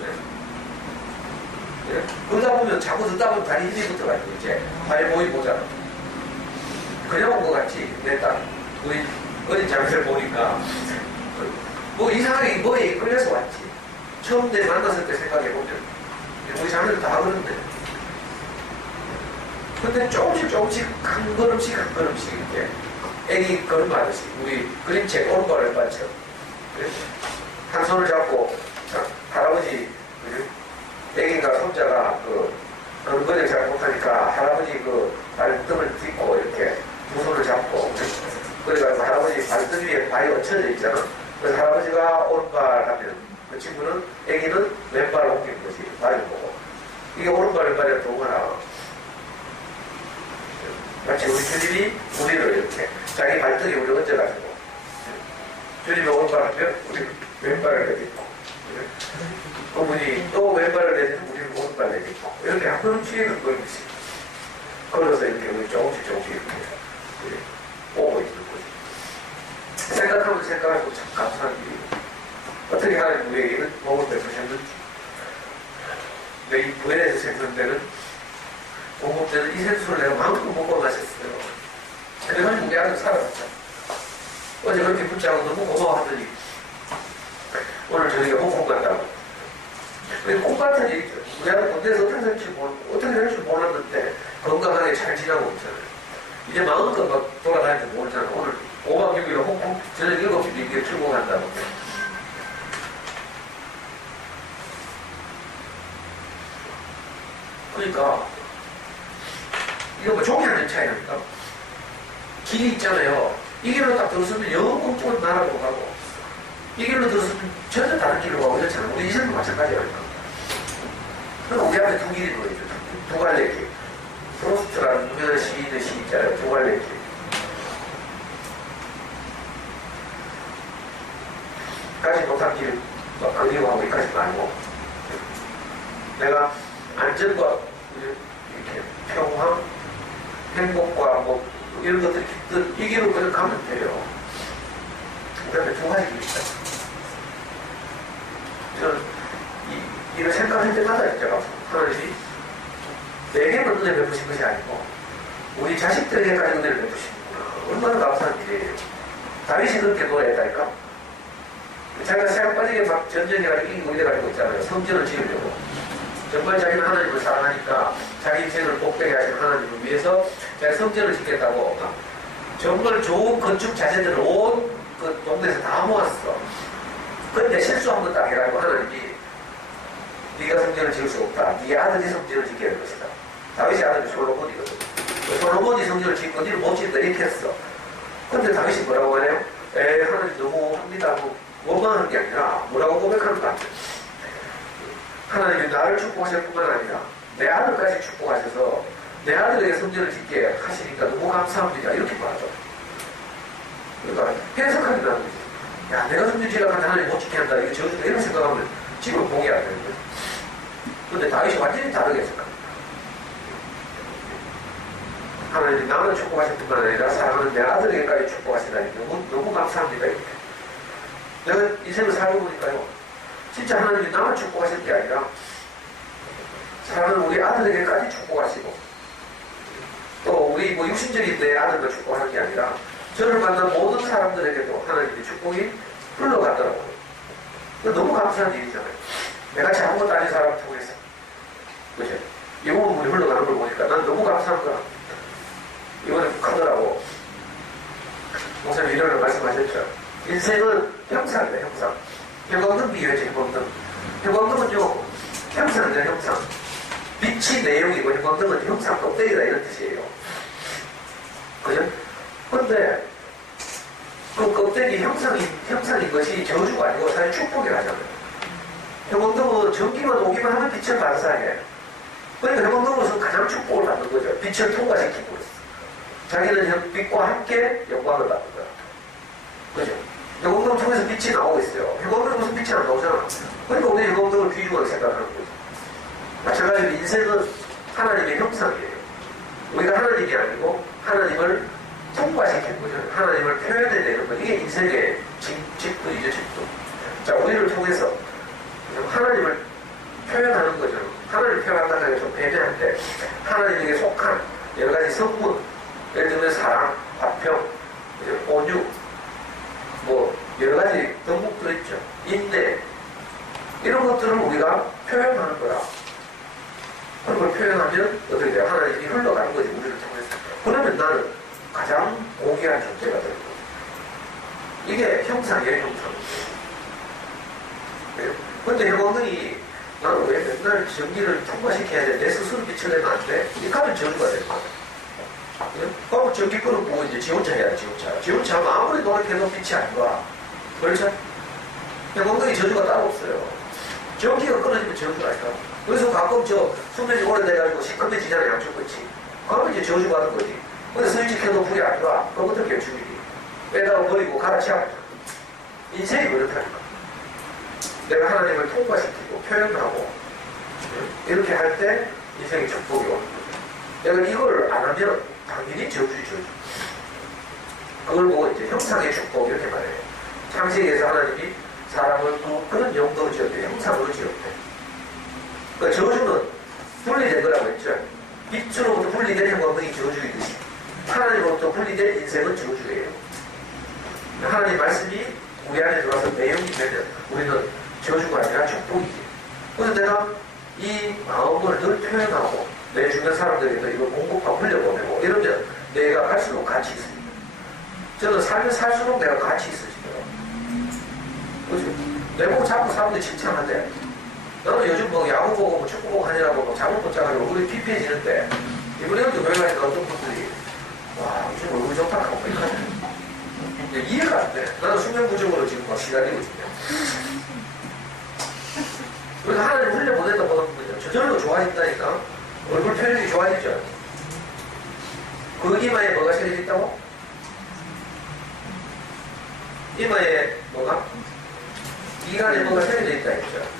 그러다 보면 자꾸 듣다 보면 다리 힘이 붙어가지고 이제 다리 모이 보잖아. 그냥 온 것 같지. 내 딸 우리 어린 자매를 보니까 뭐 이상하게 뭐에 이끌려서 왔지. 처음 내 만났을 때 생각해보면 우리 자매들 다 그런데 근데 조금씩 한 걸음씩 이렇게 애기 걸음하듯이 우리 그림책 오른발을 받쳐 한 손을 잡고 할아버지 애기가 손자가 걸음걸이를 잘 못하니까 할아버지 발등을 딛고 이렇게 두 손을 잡고 그래가지고 할아버지 발등 위에 발이 얹혀져 있잖아. 그래서 할아버지가 오른발 하면 그 친구는 애기는 왼발을 옮기는 거지. 발을 보고 이게 오른발 왼발이랑 동하나 마치 우리 주님이 우리를 이렇게 자기 발등에 우리 얹어가지고 주님이 오른발 하면 우리 왼발을 내딛고 그분이 또 왼발을 내딛고 우리는 오른발 내딛고 이렇게 한 걸음씩 걸어서 이렇게 우리 조금씩 이렇게 때는 이 생수를 내가 마음껏 먹고 마셨어요. 그래가지고 우리 아들 살아났죠. 어제 그렇게 붙잡고 너무 고마워하더니 오늘 저녁에 홍콩 간다고. 꽃같은 일이죠. 우리 아들 군대에서 어떻게 될 줄 몰랐는데 건강하게 잘 지나고 있잖아요. 이제 마음껏 막 돌아다니는지 모르잖아요. 오늘 5박 6일 홍콩 저녁 7시 비행기에 출국한다고. 그러니까 이거 뭐 종이 한 점 차이 납니까? 길이 있잖아요. 이 길로 딱 들었으면 영국적으로 나라로 가고 이 길로 들었으면 전혀 다른 길로 가고 이렇잖아요. 우리 인생도 마찬가지라니까. 그럼 우리 앞에 두 길이 보이죠. 두 갈래 길. 프로스트라는 유명한 시인의 시 있잖아요. 두 갈래 길. 가지 못한 길을 막 그리워하고 이까지 말고 내가 안전과 이렇게 평화, 행복과 뭐 이런 것들이 깃든 이 길로 그냥 가면 돼요. 그 다음에 두 가지 길이 있어요. 저는 이걸 생각할 때마다 제가 하나님이 내게만 은혜 베푸신 것이 아니고 우리 자식들에게까지 은혜를 베푸시는구나. 얼마나 감사한 일이에요. 다윗이 그렇게 노래했다니까. 자기가 새가 빠지게 막 전쟁해가지고 이기고 이래가지고 있잖아요. 성전을 지으려고. 정말 자기는 하나님을 사랑하니까 자기 인생을 복되게 하시는 하나님을 위해서 자기 성전을 짓겠다고 정말 좋은 건축 자재들을 온 그 동네에서 다 모았어. 그런데 실수 한번 딱 해가지고 하나님이 네가 성전을 지을 수 없다. 네 아들이 성전을 짓게 될 것이다. 다윗의 아들이 솔로몬이거든. 솔로몬이 성전을 짓고 니는 못 짓다 이렇게 했어. 근데 다윗이 뭐라고 하네요? 하나님 너무 합니다. 뭐만 하는 게 아니라 뭐라고 고백하는 거 아니야. 하나님이 나를 축복하실 뿐만 아니라 내 아들까지 축복하셔서 내 아들에게 성전을 짓게 하시니까 너무 감사합니다. 이렇게 말하죠. 그러니까 해석한다는 거지. 야, 내가 성전 지으라고 하는데 하나님 못 짓게 한다. 이거 저주다. 이런 생각하면 지금 복이 안 되는 거지. 근데 다윗이 완전히 다르게 생각합니다. 하나님이 나만 축복하실 뿐만 아니라 사랑하는 내 아들에게까지 축복하시다니 너무 감사합니다. 이렇게. 내가 인생을 살고 보니까요. 진짜 하나님이 나만 축복하실 게 아니라 사랑하는 우리 아들에게까지 축복하시고 또 우리 뭐 육신적인 내 아들만 축복하는 게 아니라 저를 만난 모든 사람들에게도 하나님의 축복이 흘러가더라고요. 너무 감사한 일이잖아요. 내가 잘못 아닌 사람 통해서 그죠? 이 부분이 흘러가는 걸 보니까 난 너무 감사한 거야. 이번에 북하더라고. 목사님 이런 말씀하셨죠. 인생은 형상이다, 형상. 형광등 비교해줘, 형광등. 형광등은요, 형상이다, 형상. 빛이 내용이고 형광등은 형상, 껍데기다, 이런 뜻이에요. 그죠? 근데, 그 껍데기 형상인 것이 저주가 아니고 사실 축복이라잖아요. 형광등은 전기만 오기만 하면 빛을 발사해. 그러니까 형광등으로서 가장 축복을 받는 거죠. 빛을 통과시키고 있어. 자기는 빛과 함께 영광을 받는 거야. 그죠? 형광등을 통해서 빛이 나오고 있어요. 형광등은 무슨 빛이 안 나오잖아. 그러니까 우리 형광등을 귀중하게 생각하는 거죠. 마찬가지로 인생은 하나님의 형상이에요. 우리가 하나님이 아니고 하나님을 통과시키는 거죠. 하나님을 표현해내는 거. 이게 인생의 직분이죠, 직분. 자, 우리를 통해서 하나님을 표현하는 거죠. 하나님을 표현한다는 게 좀 애매한데 하나님에게 속한 여러 가지 성분, 예를 들면 사랑, 화평, 온유, 뭐 여러 가지 덕목들 있죠. 인내, 이런 것들을 우리가 표현하는 거야. 그런 걸 표현하면 어떻게 돼요? 하나님이 흘러가는 거지, 우리를 통해서. 그러면 나는 가장 고귀한 존재가 되는 거죠. 이게 형상이에요, 형상. 근데 형광등이 나는 왜 맨날 전기를 통과시켜야 돼? 내 스스로 빛을 내면 안 돼? 이렇게 하면 저주가 되는 거야. 그럼 전기 끄는 보고 이제 지원차 해야 돼, 지원차. 지원차 하면 아무리 노력해도 빛이 안 가. 그렇죠? 형광등이 저주가 따로 없어요. 전기가 끊어지면 저주가 아니라. 그래서 가끔 수면이 오래돼가지고 시커매지잖아요, 양쪽 끝이. 그러면 이제 저주 받는 거지. 근데 스위치 켜도 불이 안 들어와. 그럼 어떻게 주일이? 빼다가 버리고 갈아치우고. 인생이 그렇다니까. 내가 하나님을 통과시키고 표현하고 이렇게 할 때 인생의 축복이 오는 거죠. 내가 이걸 안 하면 당연히 저주지, 저주. 그걸 보고 이제 형상의 축복 이렇게 말해요. 창세기에서 하나님이 사람을 그런 용도로 지었대. 형상으로 지었대. 그러니까 저주는 분리된 거라고 했죠. 빛으로부터 분리된 행방등이 저주이듯이 하나님으로부터 분리된 인생은 저주예요. 하나님 말씀이 우리 안에 들어와서 내용이 되면 우리는 저주가 아니라 축복이지. 그래서 내가 이 마음을 늘 표현하고 내 주변 사람들에게 이거 공급하고 흘려보내고 이러면 내가 갈수록 가치 있습니다. 저는 살면 살수록 내가 가치 있어지더라고요. 그죠? 내보고 자꾸 사람들이 칭찬한대. 나는 요즘 뭐 야구 보고 뭐 축구 보고 하느라고 뭐 잘못 붙자가지고 얼굴이 피폐해지는데 이번에 또 교회가니까 어떤 분들이 와 요즘 얼굴 좋다 하고 이렇게 하네. 이해가 안 돼. 나는 수면 부족으로 지금 막 시달리고 있거든요. 그래서 하나님 흘려보냈다 보는 거죠. 저절로 좋아진다니까. 얼굴 표정이 좋아지죠. 그 이마에 뭐가 새겨져 있다고? 이마에 뭐가? 미간에 뭐가 새겨져 있다 했죠.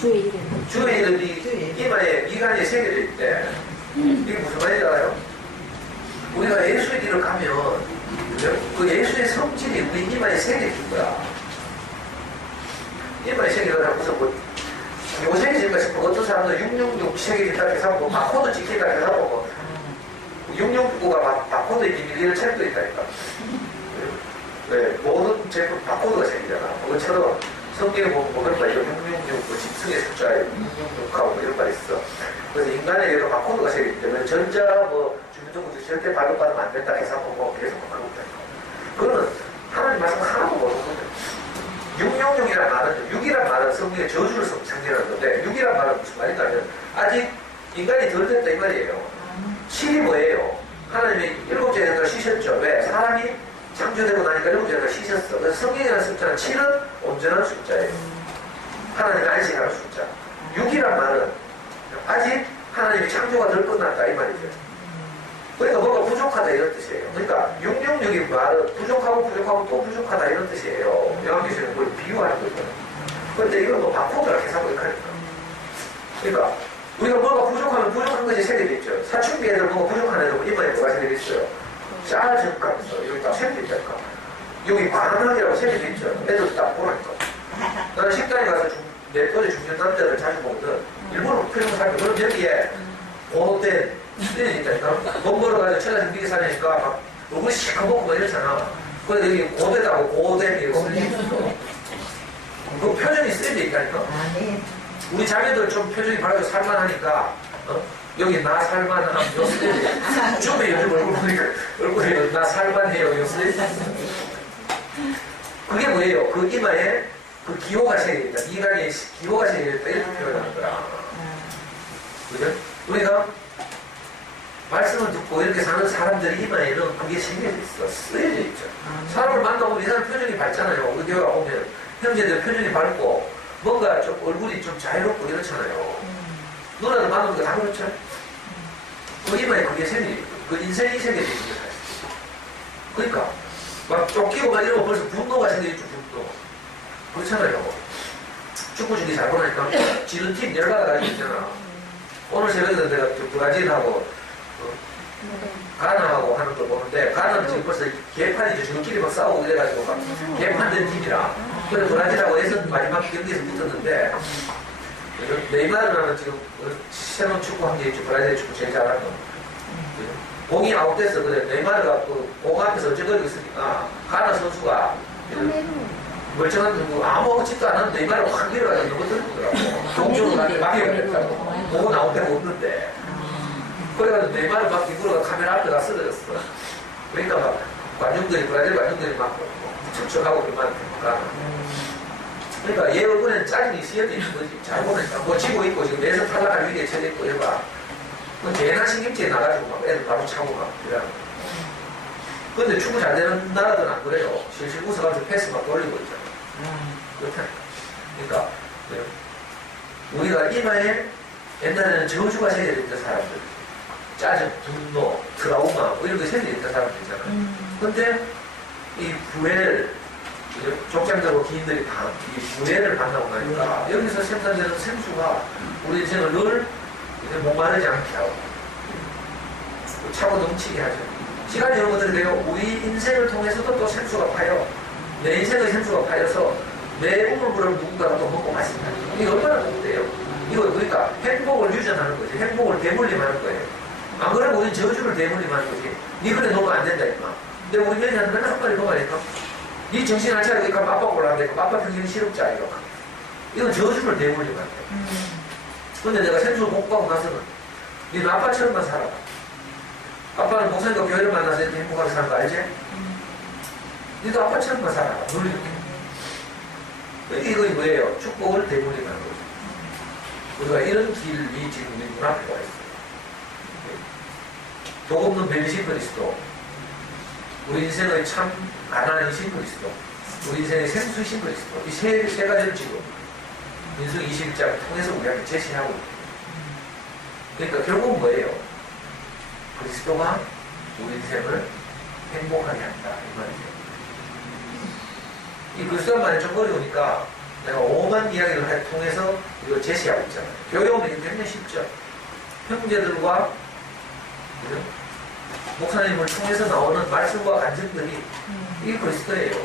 주의 이름. 주의 이름이 이마에 미간에 새겨져 있대. 이게 무슨 말인지 알아요? 우리가 예수의 길을 가면 그 예수의 성질이 우리 이마에 새겨진 거야. 이마에 새겨져서 무슨 뭐 요새진가 싶어. 어떤 사람들 666 새겨진다 해서 뭐 바코드 찍힌다 해서 뭐 669가 바코드의 비밀을 찾고 있다니까. 네, 모든 제품 바코드가 생기잖아. 그것처럼 성경에 보면 그런 말, 666, 뭐 집승의 숫자에 666하고 이런 말이 있어. 그래서 인간에게도 바코드가 생기기 때문에 전자, 뭐, 주민등록도 절대 발급받으면 안 된다 해서 뭐 계속 그러고 있다니까. 그거는 하나님 말씀 하나도 모르는 거죠. 666이란 말은, 6이란 말은 성경의 저주를 상징하는 건데, 6이란 말은 무슨 말인가면, 아직 인간이 덜 됐다 이 말이에요. 7이 뭐예요? 하나님이 7째 되니까 쉬셨죠. 왜? 사람이 창조되고 나니까 7째 되니까 쉬셨어. 그래서 성경이라는 숫자는 7은 온전한 숫자예요. 하나님이 안식하는 숫자. 6이란 말은 아직 하나님이 창조가 덜 끝났다 이 말이죠. 그러니까 뭔가 부족하다 이런 뜻이에요. 그러니까 666이 말은 부족하고 또 부족하다 이런 뜻이에요. 요한계시록은 그걸 비유하는 거거든요. 그런데 이건 뭐 바코드라 계산하고 이렇게 하니까. 그러니까 우리가 뭐가 부족하면 부족한 것이 새겨있죠. 사춘기 애들 뭐가 부족한 애들 이마에 뭐가 새겨있어요. 짜증 감서 여기 딱 새겨있다니까. 여기 반항이라고 새겨있죠. 애들도 딱 보라니까. 나는 식당에 가서 내 또래 중년 남자들 자주 보거든. 일본어 표현 살때 그럼 여기에 고된 수련이 있다니까. 돈 벌어가지고 천하신 미리 사니까 막 얼굴이 시커멓고 막 이렇잖아. 근데 여기 고대다고 고된 이렇게 쓰여져 있어. 그 표정이 쓰여져 있다니까. 우리 자매들 좀 표정이 밝아서 살만하니까 여기 나 살만함 요 쓰여져 있어. 처음에 요즘 얼굴 보니까 얼굴에 나 살만해요 요 쓰여져 있어. 그게 뭐예요? 그 이마에 그 기호가 새겨있다. 미간에 기호가 새겨있다. 이렇게 표현하는 거야. 그죠? 우리가 말씀을 듣고 이렇게 사는 사람들의 이마에는 그게 새겨져 있어. 쓰여져 있죠. 사람을 만나보면 이 사람 표정이 밝잖아요. 우리 교회 오면 형제들 표정이 밝고 뭔가 좀 얼굴이 좀 자유롭고 이렇잖아요. 누나들 만나는 거 다 그렇죠? 그 이마에 그게 새겨져 있고 그 인생이 새겨져 있는 게 사실. 그러니까 막 쫓기고 막 이러면 벌써 분노가 생겨있죠. 분노. 그렇잖아요. 축구 중계 잘 보니까 지는 팀 열받아 가지고 있잖아. 오늘 새벽에 내가 브라질하고 가나하고 하는 거 보는데 가나는 지금 벌써 개판이죠. 지금끼리 막 싸우고 이래가지고 막 개판된 팀이라. 그래서 브라질하고 예선 마지막 경기에서 붙었는데 네이마르는 지금 새로운 축구 한 게 있죠. 브라질 축구 제일 잘하는 거. 공이 아웃됐어. 그래 네이마르가 공 앞에서 어쩌고 있으니까 가나 선수가 멀쩡한 누구 아무것도 안 하는데 네이마르가 확 밀어가지고 넘어뜨리더라고. 동쪽으로 가게 막혀야 됐다고. 공은 아웃 데가 없는데. 그래가지고 네이마르 막 뒷구르가 카메라 앞에 가 쓰러졌어. 그러니까 막 관중들이 브라질 관중들이 막 척척하고 그만 가. 그러니까 얘 얼굴에는 짜증이 씌어져 있는 거지. 잘 보니까 뭐 지고 있고 지금 내에서 탈락할 위기에 처져 있고 이래봐. 그 개나 신김치에 나가지고 막 애들 바로 차고 막 이러는 거야. 근데 축구 잘 되는 나라들은 안 그래요. 실실 웃어가지고 패스 막 돌리고 있잖아. 그렇다니까. 그러니까 우리가 이마에 옛날에는 저주가 새겨져 있던 사람들, 짜증, 분노, 트라우마 뭐 이런 거 새겨져 있던 사람들 있잖아. 근데 이 부해를 족장자고 기인들이 다 이 부해를 만나고 나니까 여기서 생산되는 생수가 우리 인생을 늘 목마르지 않게 하고 차고 넘치게 하죠. 시간이 여러분 어떻게 돼요? 우리 인생을 통해서도 또 생수가 파여 내 인생의 생수가 파여서 내 우물물을 누군가가 또 먹고 마신다. 이게 얼마나 좋대요. 이거 그러니까 행복을 유전하는 거지. 행복을 대물림하는 거예요. 안 그러면 우리는 저주를 대물림하는 거지. 니 그래 놓으면 안 된다 이마. 근데 우리 며느리한테 맨날 한 마리 놓으니까 니 정신 안 차리고 이렇게 아빠 올라가니까 아빠 평균이 실업지 아니가. 이건 저주를 대물림하는 거야. 근데 내가 생수 공부하고 나서는 니는 아빠처럼만 살아봐. 아빠는 목사님과 교회를 만나서 이렇게 행복하게 사는 거 알지? 니도 아빠처럼만 살아봐. 늘 이렇게. 이거 뭐예요? 축복을 대물림하는 거죠. 우리가 이런 길이 지금 우리 눈앞에 와 있어요. 복 없는 벨리신 그리스도, 우리 인생의 참 가난이신 그리스도, 우리 인생의 생수이신 그리스도, 이 세 가지를 지금 민수 21장을 통해서 우리한테 제시하고 있어요. 그러니까 결국은 뭐예요? 그리스도가 우리 인생을 행복하게 한다 이 말이죠. 이 그리스도란 말이 좀 어려우니까 내가 오만 이야기를 통해서 이걸 제시하고 있잖아요. 교회 오면 이게 굉장히 쉽죠. 형제들과 목사님을 통해서 나오는 말씀과 간증들이 이게 그리스도예요.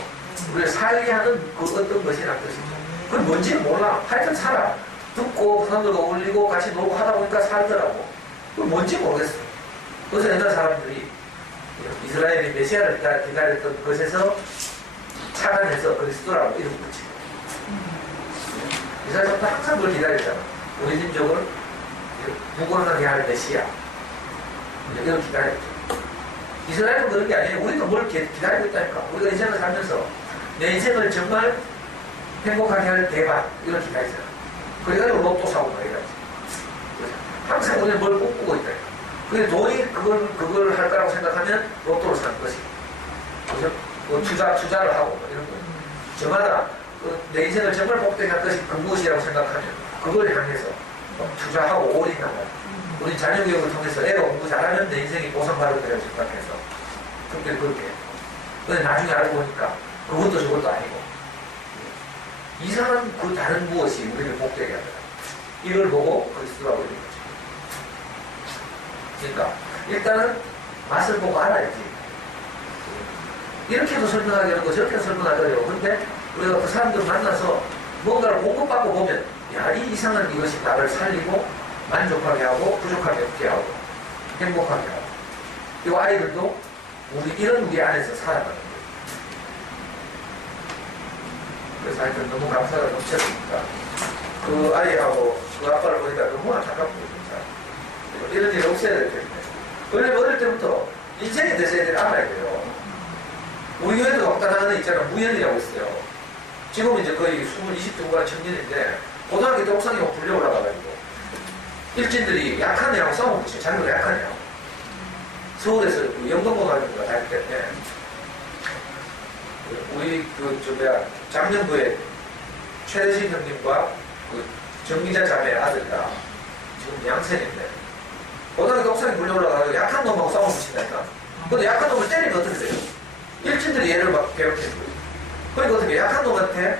우리를 살게 하는 그 어떤 것이란 뜻이죠. 그건 뭔지 몰라. 하여튼 살아. 듣고 사람들과 어울리고 같이 놀고 하다 보니까 살더라고. 그건 뭔지 모르겠어. 그래서 옛날 사람들이 이스라엘이 메시아를 기다렸던 것에서 착안해서 그리스도라고 이름 붙이고 이스라엘 사람도 항상 그걸 기다렸잖아. 우리 민족을 구원하게 할 메시아 이걸 기다렸죠. 이스라엘은 그런 게 아니에요. 우리도 뭘 기다리고 있다니까. 우리가 인생을 살면서 내 인생을 정말 행복하게 할 대박 이걸 기다리잖아. 그래가지고 로또 사고 막 이러지. 항상 우리는 뭘 꿈꾸고 있다니까. 근데 돈이 그걸 할 거라고 생각하면 로또를 사는 것이. 그죠? 뭐 투자를 하고 이런 거예요. 저마다 내 인생을 정말 복되게 할 것이 그것이라고 생각하면 그걸 향해서 투자하고 올인하고 우리 자녀교육을 통해서 애가 공부 잘하면 내 인생이 보상받을 거라고 생각해서 그렇게 해요. 근데 나중에 알고 보니까 그것도 저것도 아니고 이상한 그 다른 무엇이 우리를 복되게 하더라. 이걸 보고 그리스도라고 이런 거죠. 그러니까 일단은 맛을 보고 알아야지. 이렇게도 설명하기 어렵고 저렇게도 설명하기 어려워. 근데 우리가 그 사람들 만나서 뭔가를 공급받고 보면 야, 이 이상한 이것이 나를 살리고 만족하게 하고 부족하게 없게 하고 행복하게 하고 이 아이들도 우리 안에서 살아가는 거예요. 그래서 하여튼 너무 감사가 넘쳐집니다. 그 아이하고 그 아빠를 보니까 너무 안타깝고 진짜 이런 일이 없어야 될 텐데 원래 어릴 때부터 인생에 대해서 애들이 알아야 돼요. 우리 교회도 간단한 애 있잖아. 무연이라고 있어요. 지금 이제 거의 20, 20대가 청년인데 고등학교 때 옥상에 막 불려 올라가가지고 일진들이 약한 애하고 싸우고 있어요. 자기가 약한 애하고 서울에서 그 영동고등학교가 다닐 때문에 우리 작년도에 최대신 형님과 그 정기자 자매 아들이랑 지금 양생인데 고등학교 옥상에 불려 올라가가지고 약한 놈하고 싸우고 있다니까. 근데 약한 놈을 때리면 어떻게 돼요? 일진들이 얘를 막 괴롭히는 거예요. 그러니까 어떻게 약한 놈한테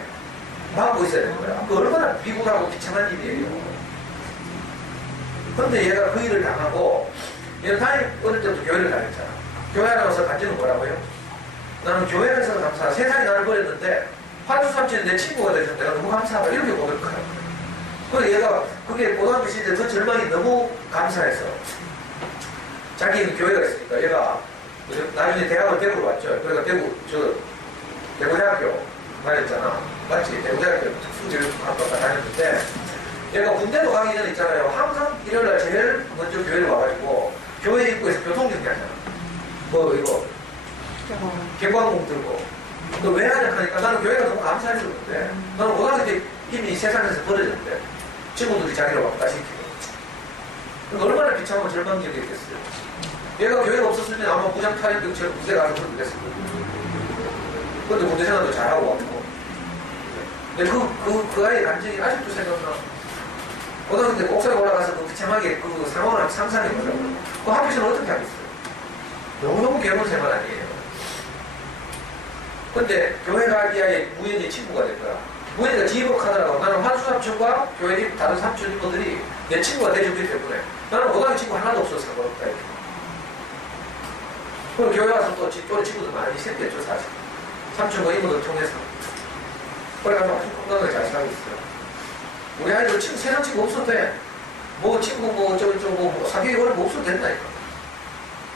막고 있어야 되는 거야. 그 얼마나 비굴하고 비참한 일이에요. 그런데 얘가 그 일을 당하고 얘는 어릴 때부터 교회를 다녔잖아. 교회 하나 와서 간증은 뭐라고요? 나는 교회에 있어서 감사하다. 세상이 나를 버렸는데 환수 삼촌이 내 친구가 돼서 내가 너무 감사하다. 이렇게 고백하는 거야. 그래서 얘가 그게 고등학교 시절 그 절망이 너무 감사해서 자기는 교회가 있으니까 얘가 나중에 대학을 대구로 왔죠. 그러니까 대구대학교 다녔잖아. 맞지? 대구대학교 특수교육학과 다녔는데 얘가 군대도 가기 전에 있잖아요. 항상 일요일날 제일 먼저 교회를 와가지고 교회 입구에서 교통경기 하잖아. 뭐 이거 개광공 들고 너 왜 하냐 하니까 나는 교회가 너무 감사해서 그런데 나는 고등학교 때 이미 세상에서 버려졌는데 친구들이 자기를 왔다 시키고 그러니까 얼마나 비참하고 절망적이었겠어요. 얘가 교회가 없었으면 아마 무장 타임 경찰 군대 가서 그렇게 됐을 거예요. 그런데 군대 생활도 잘하고 왔고. 근데 그 아이의 감정이 아직도 생각나. 고등학교 때 옥상에 올라가서 그 비참하게 그 상황을 상상해보자고. 그 학교에서는 어떻게 하겠어요? 너무너무 괴로운 생활 아니에요. 근데 교회가 이 아이의 무연히 친구가 될 거야. 무연이가 지휘복하더라고. 나는 환수 삼촌과 교회 다른 삼촌 이모들이 내 친구가 돼주기 때문에 나는 고등학교 친구 하나도 없어서 상관없다. 이렇게. 그럼 교회 와서 또 또래 친구들 많이 생겼죠, 사실. 삼촌과 이모들 통해서. 그래가지고 아주 건강하게 잘 살고 있어요. 우리 아이들 친구, 세상 친구 없어도 돼. 뭐 친구, 뭐, 사귀기 어려면 뭐 없어도 된다니까.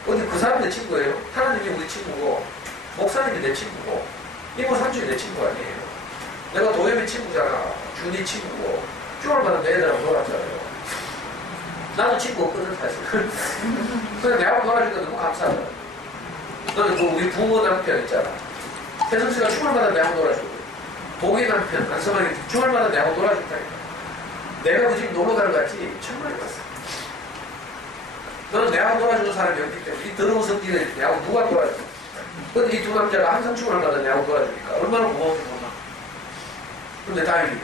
어디 그 사람이 내 친구예요? 하나님이 우리 친구고, 목사님이 내 친구고, 이모 삼촌이 내 친구 아니에요. 내가 도겸이 친구잖아. 준이 친구고, 주말마다 내 애들하고 놀았잖아요. 나도 친구 없거든, 사실. 그래서 내하고 놀아주니까 너무 감사하다. 너는 그 우리 부모 남편 있잖아. 태성 씨가 주말마다 내하고 놀아주고, 동희 남편, 안서방이 주말마다 내하고 놀아준다니까. 내가 그 집 놀러 가는 거 같지? 정말 봤어. 너는 내하고 놀아주는 사람이 없기 때문에, 이 더러운 성질을 내하고 누가 놀아줘? 근데 이 두 남자가 항상 주말마다 내하고 놀아주니까 얼마나 고마운지 몰라. 근데 다행히,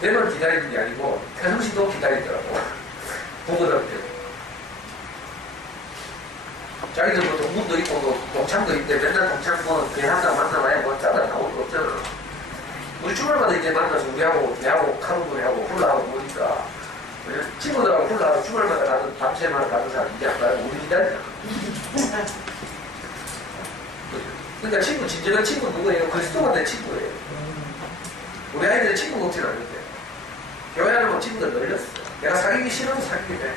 내만 기다리는 게 아니고, 태성 씨도 기다리더라고. 부모들한테. 자기들 뭐 동문도 있고, 뭐 동창도 있는데 맨날 동창 뭐, 걔 한다 만나봐야 뭐 짜다 나올 거 없잖아. 우리 주말마다 이제 만나서 우리하고, 내하고, 카누노리하고, 훌라하고 보니까, 친구들하고 훌라하고 주말마다 가는, 밤새만 가는 사람 이제 안 가요. 우리 기다리잖아. 그러니까 친구, 진정한 친구 누구예요? 그리스도가 내 친구예요. 우리 아이들은 친구 먹진 않는데. 교회 안에 뭐 친구들 늘렸어. 내가 사귀기 싫어서 사귀게 돼.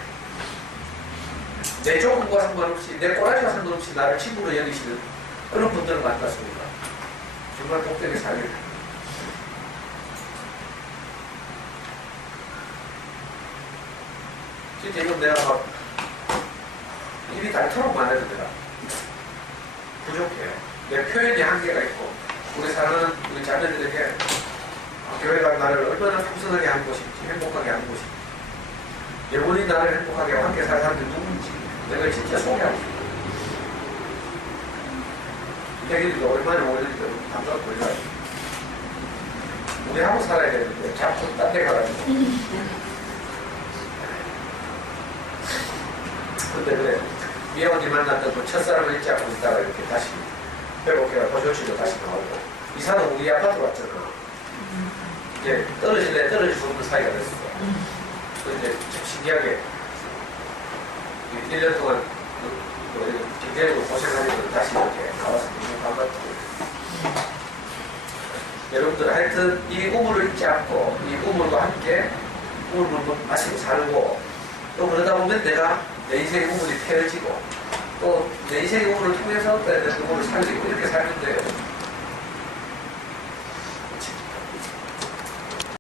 내 조건과 상관없이, 내 꼬라지와 상관없이 나를 친구로 여기시는 그런 분들을 만났습니다. 정말 복되게 살게 돼. 진짜 이건 내가 막 입이 닳도록 말해도 내가 부족해요. 내 표현이 한계가 있고 우리 사랑하는 우리 자녀들에게 교회가 나를 얼마나 풍성하게 한 곳인지 행복하게 한 곳인지 영원히 나를 행복하게 하고 함께 살 사람들이 누군지 내가 진짜 소개하고 싶어요. 이 얘기도 얼마나 오래전인지 감사가 돌려가지고 우리 하고 살아야 되는데 자꾸 딴 데 가가지고 근데 그래 미영언니 만났던 그 첫사랑을 잊지 않고 있다가 이렇게 다시 회복해가 호쇼치도 다시 나오고 이사는 우리 아파트 왔잖아. 이제 떨어질 수 없는 사이가 됐어. 그 이제 참 신기하게 1년 동안 굉장히 고생하니까 다시 이렇게 나와서 너무 반갑고 여러분들 하여튼 이 우물을 잊지 않고 이 우물과 함께 우물을 마시고 살고 또 그러다 보면 내가 내 인생의 우물이 펴지고 또 내 인생의 우물을 통해서 내 우물을 살리고 이렇게 살는데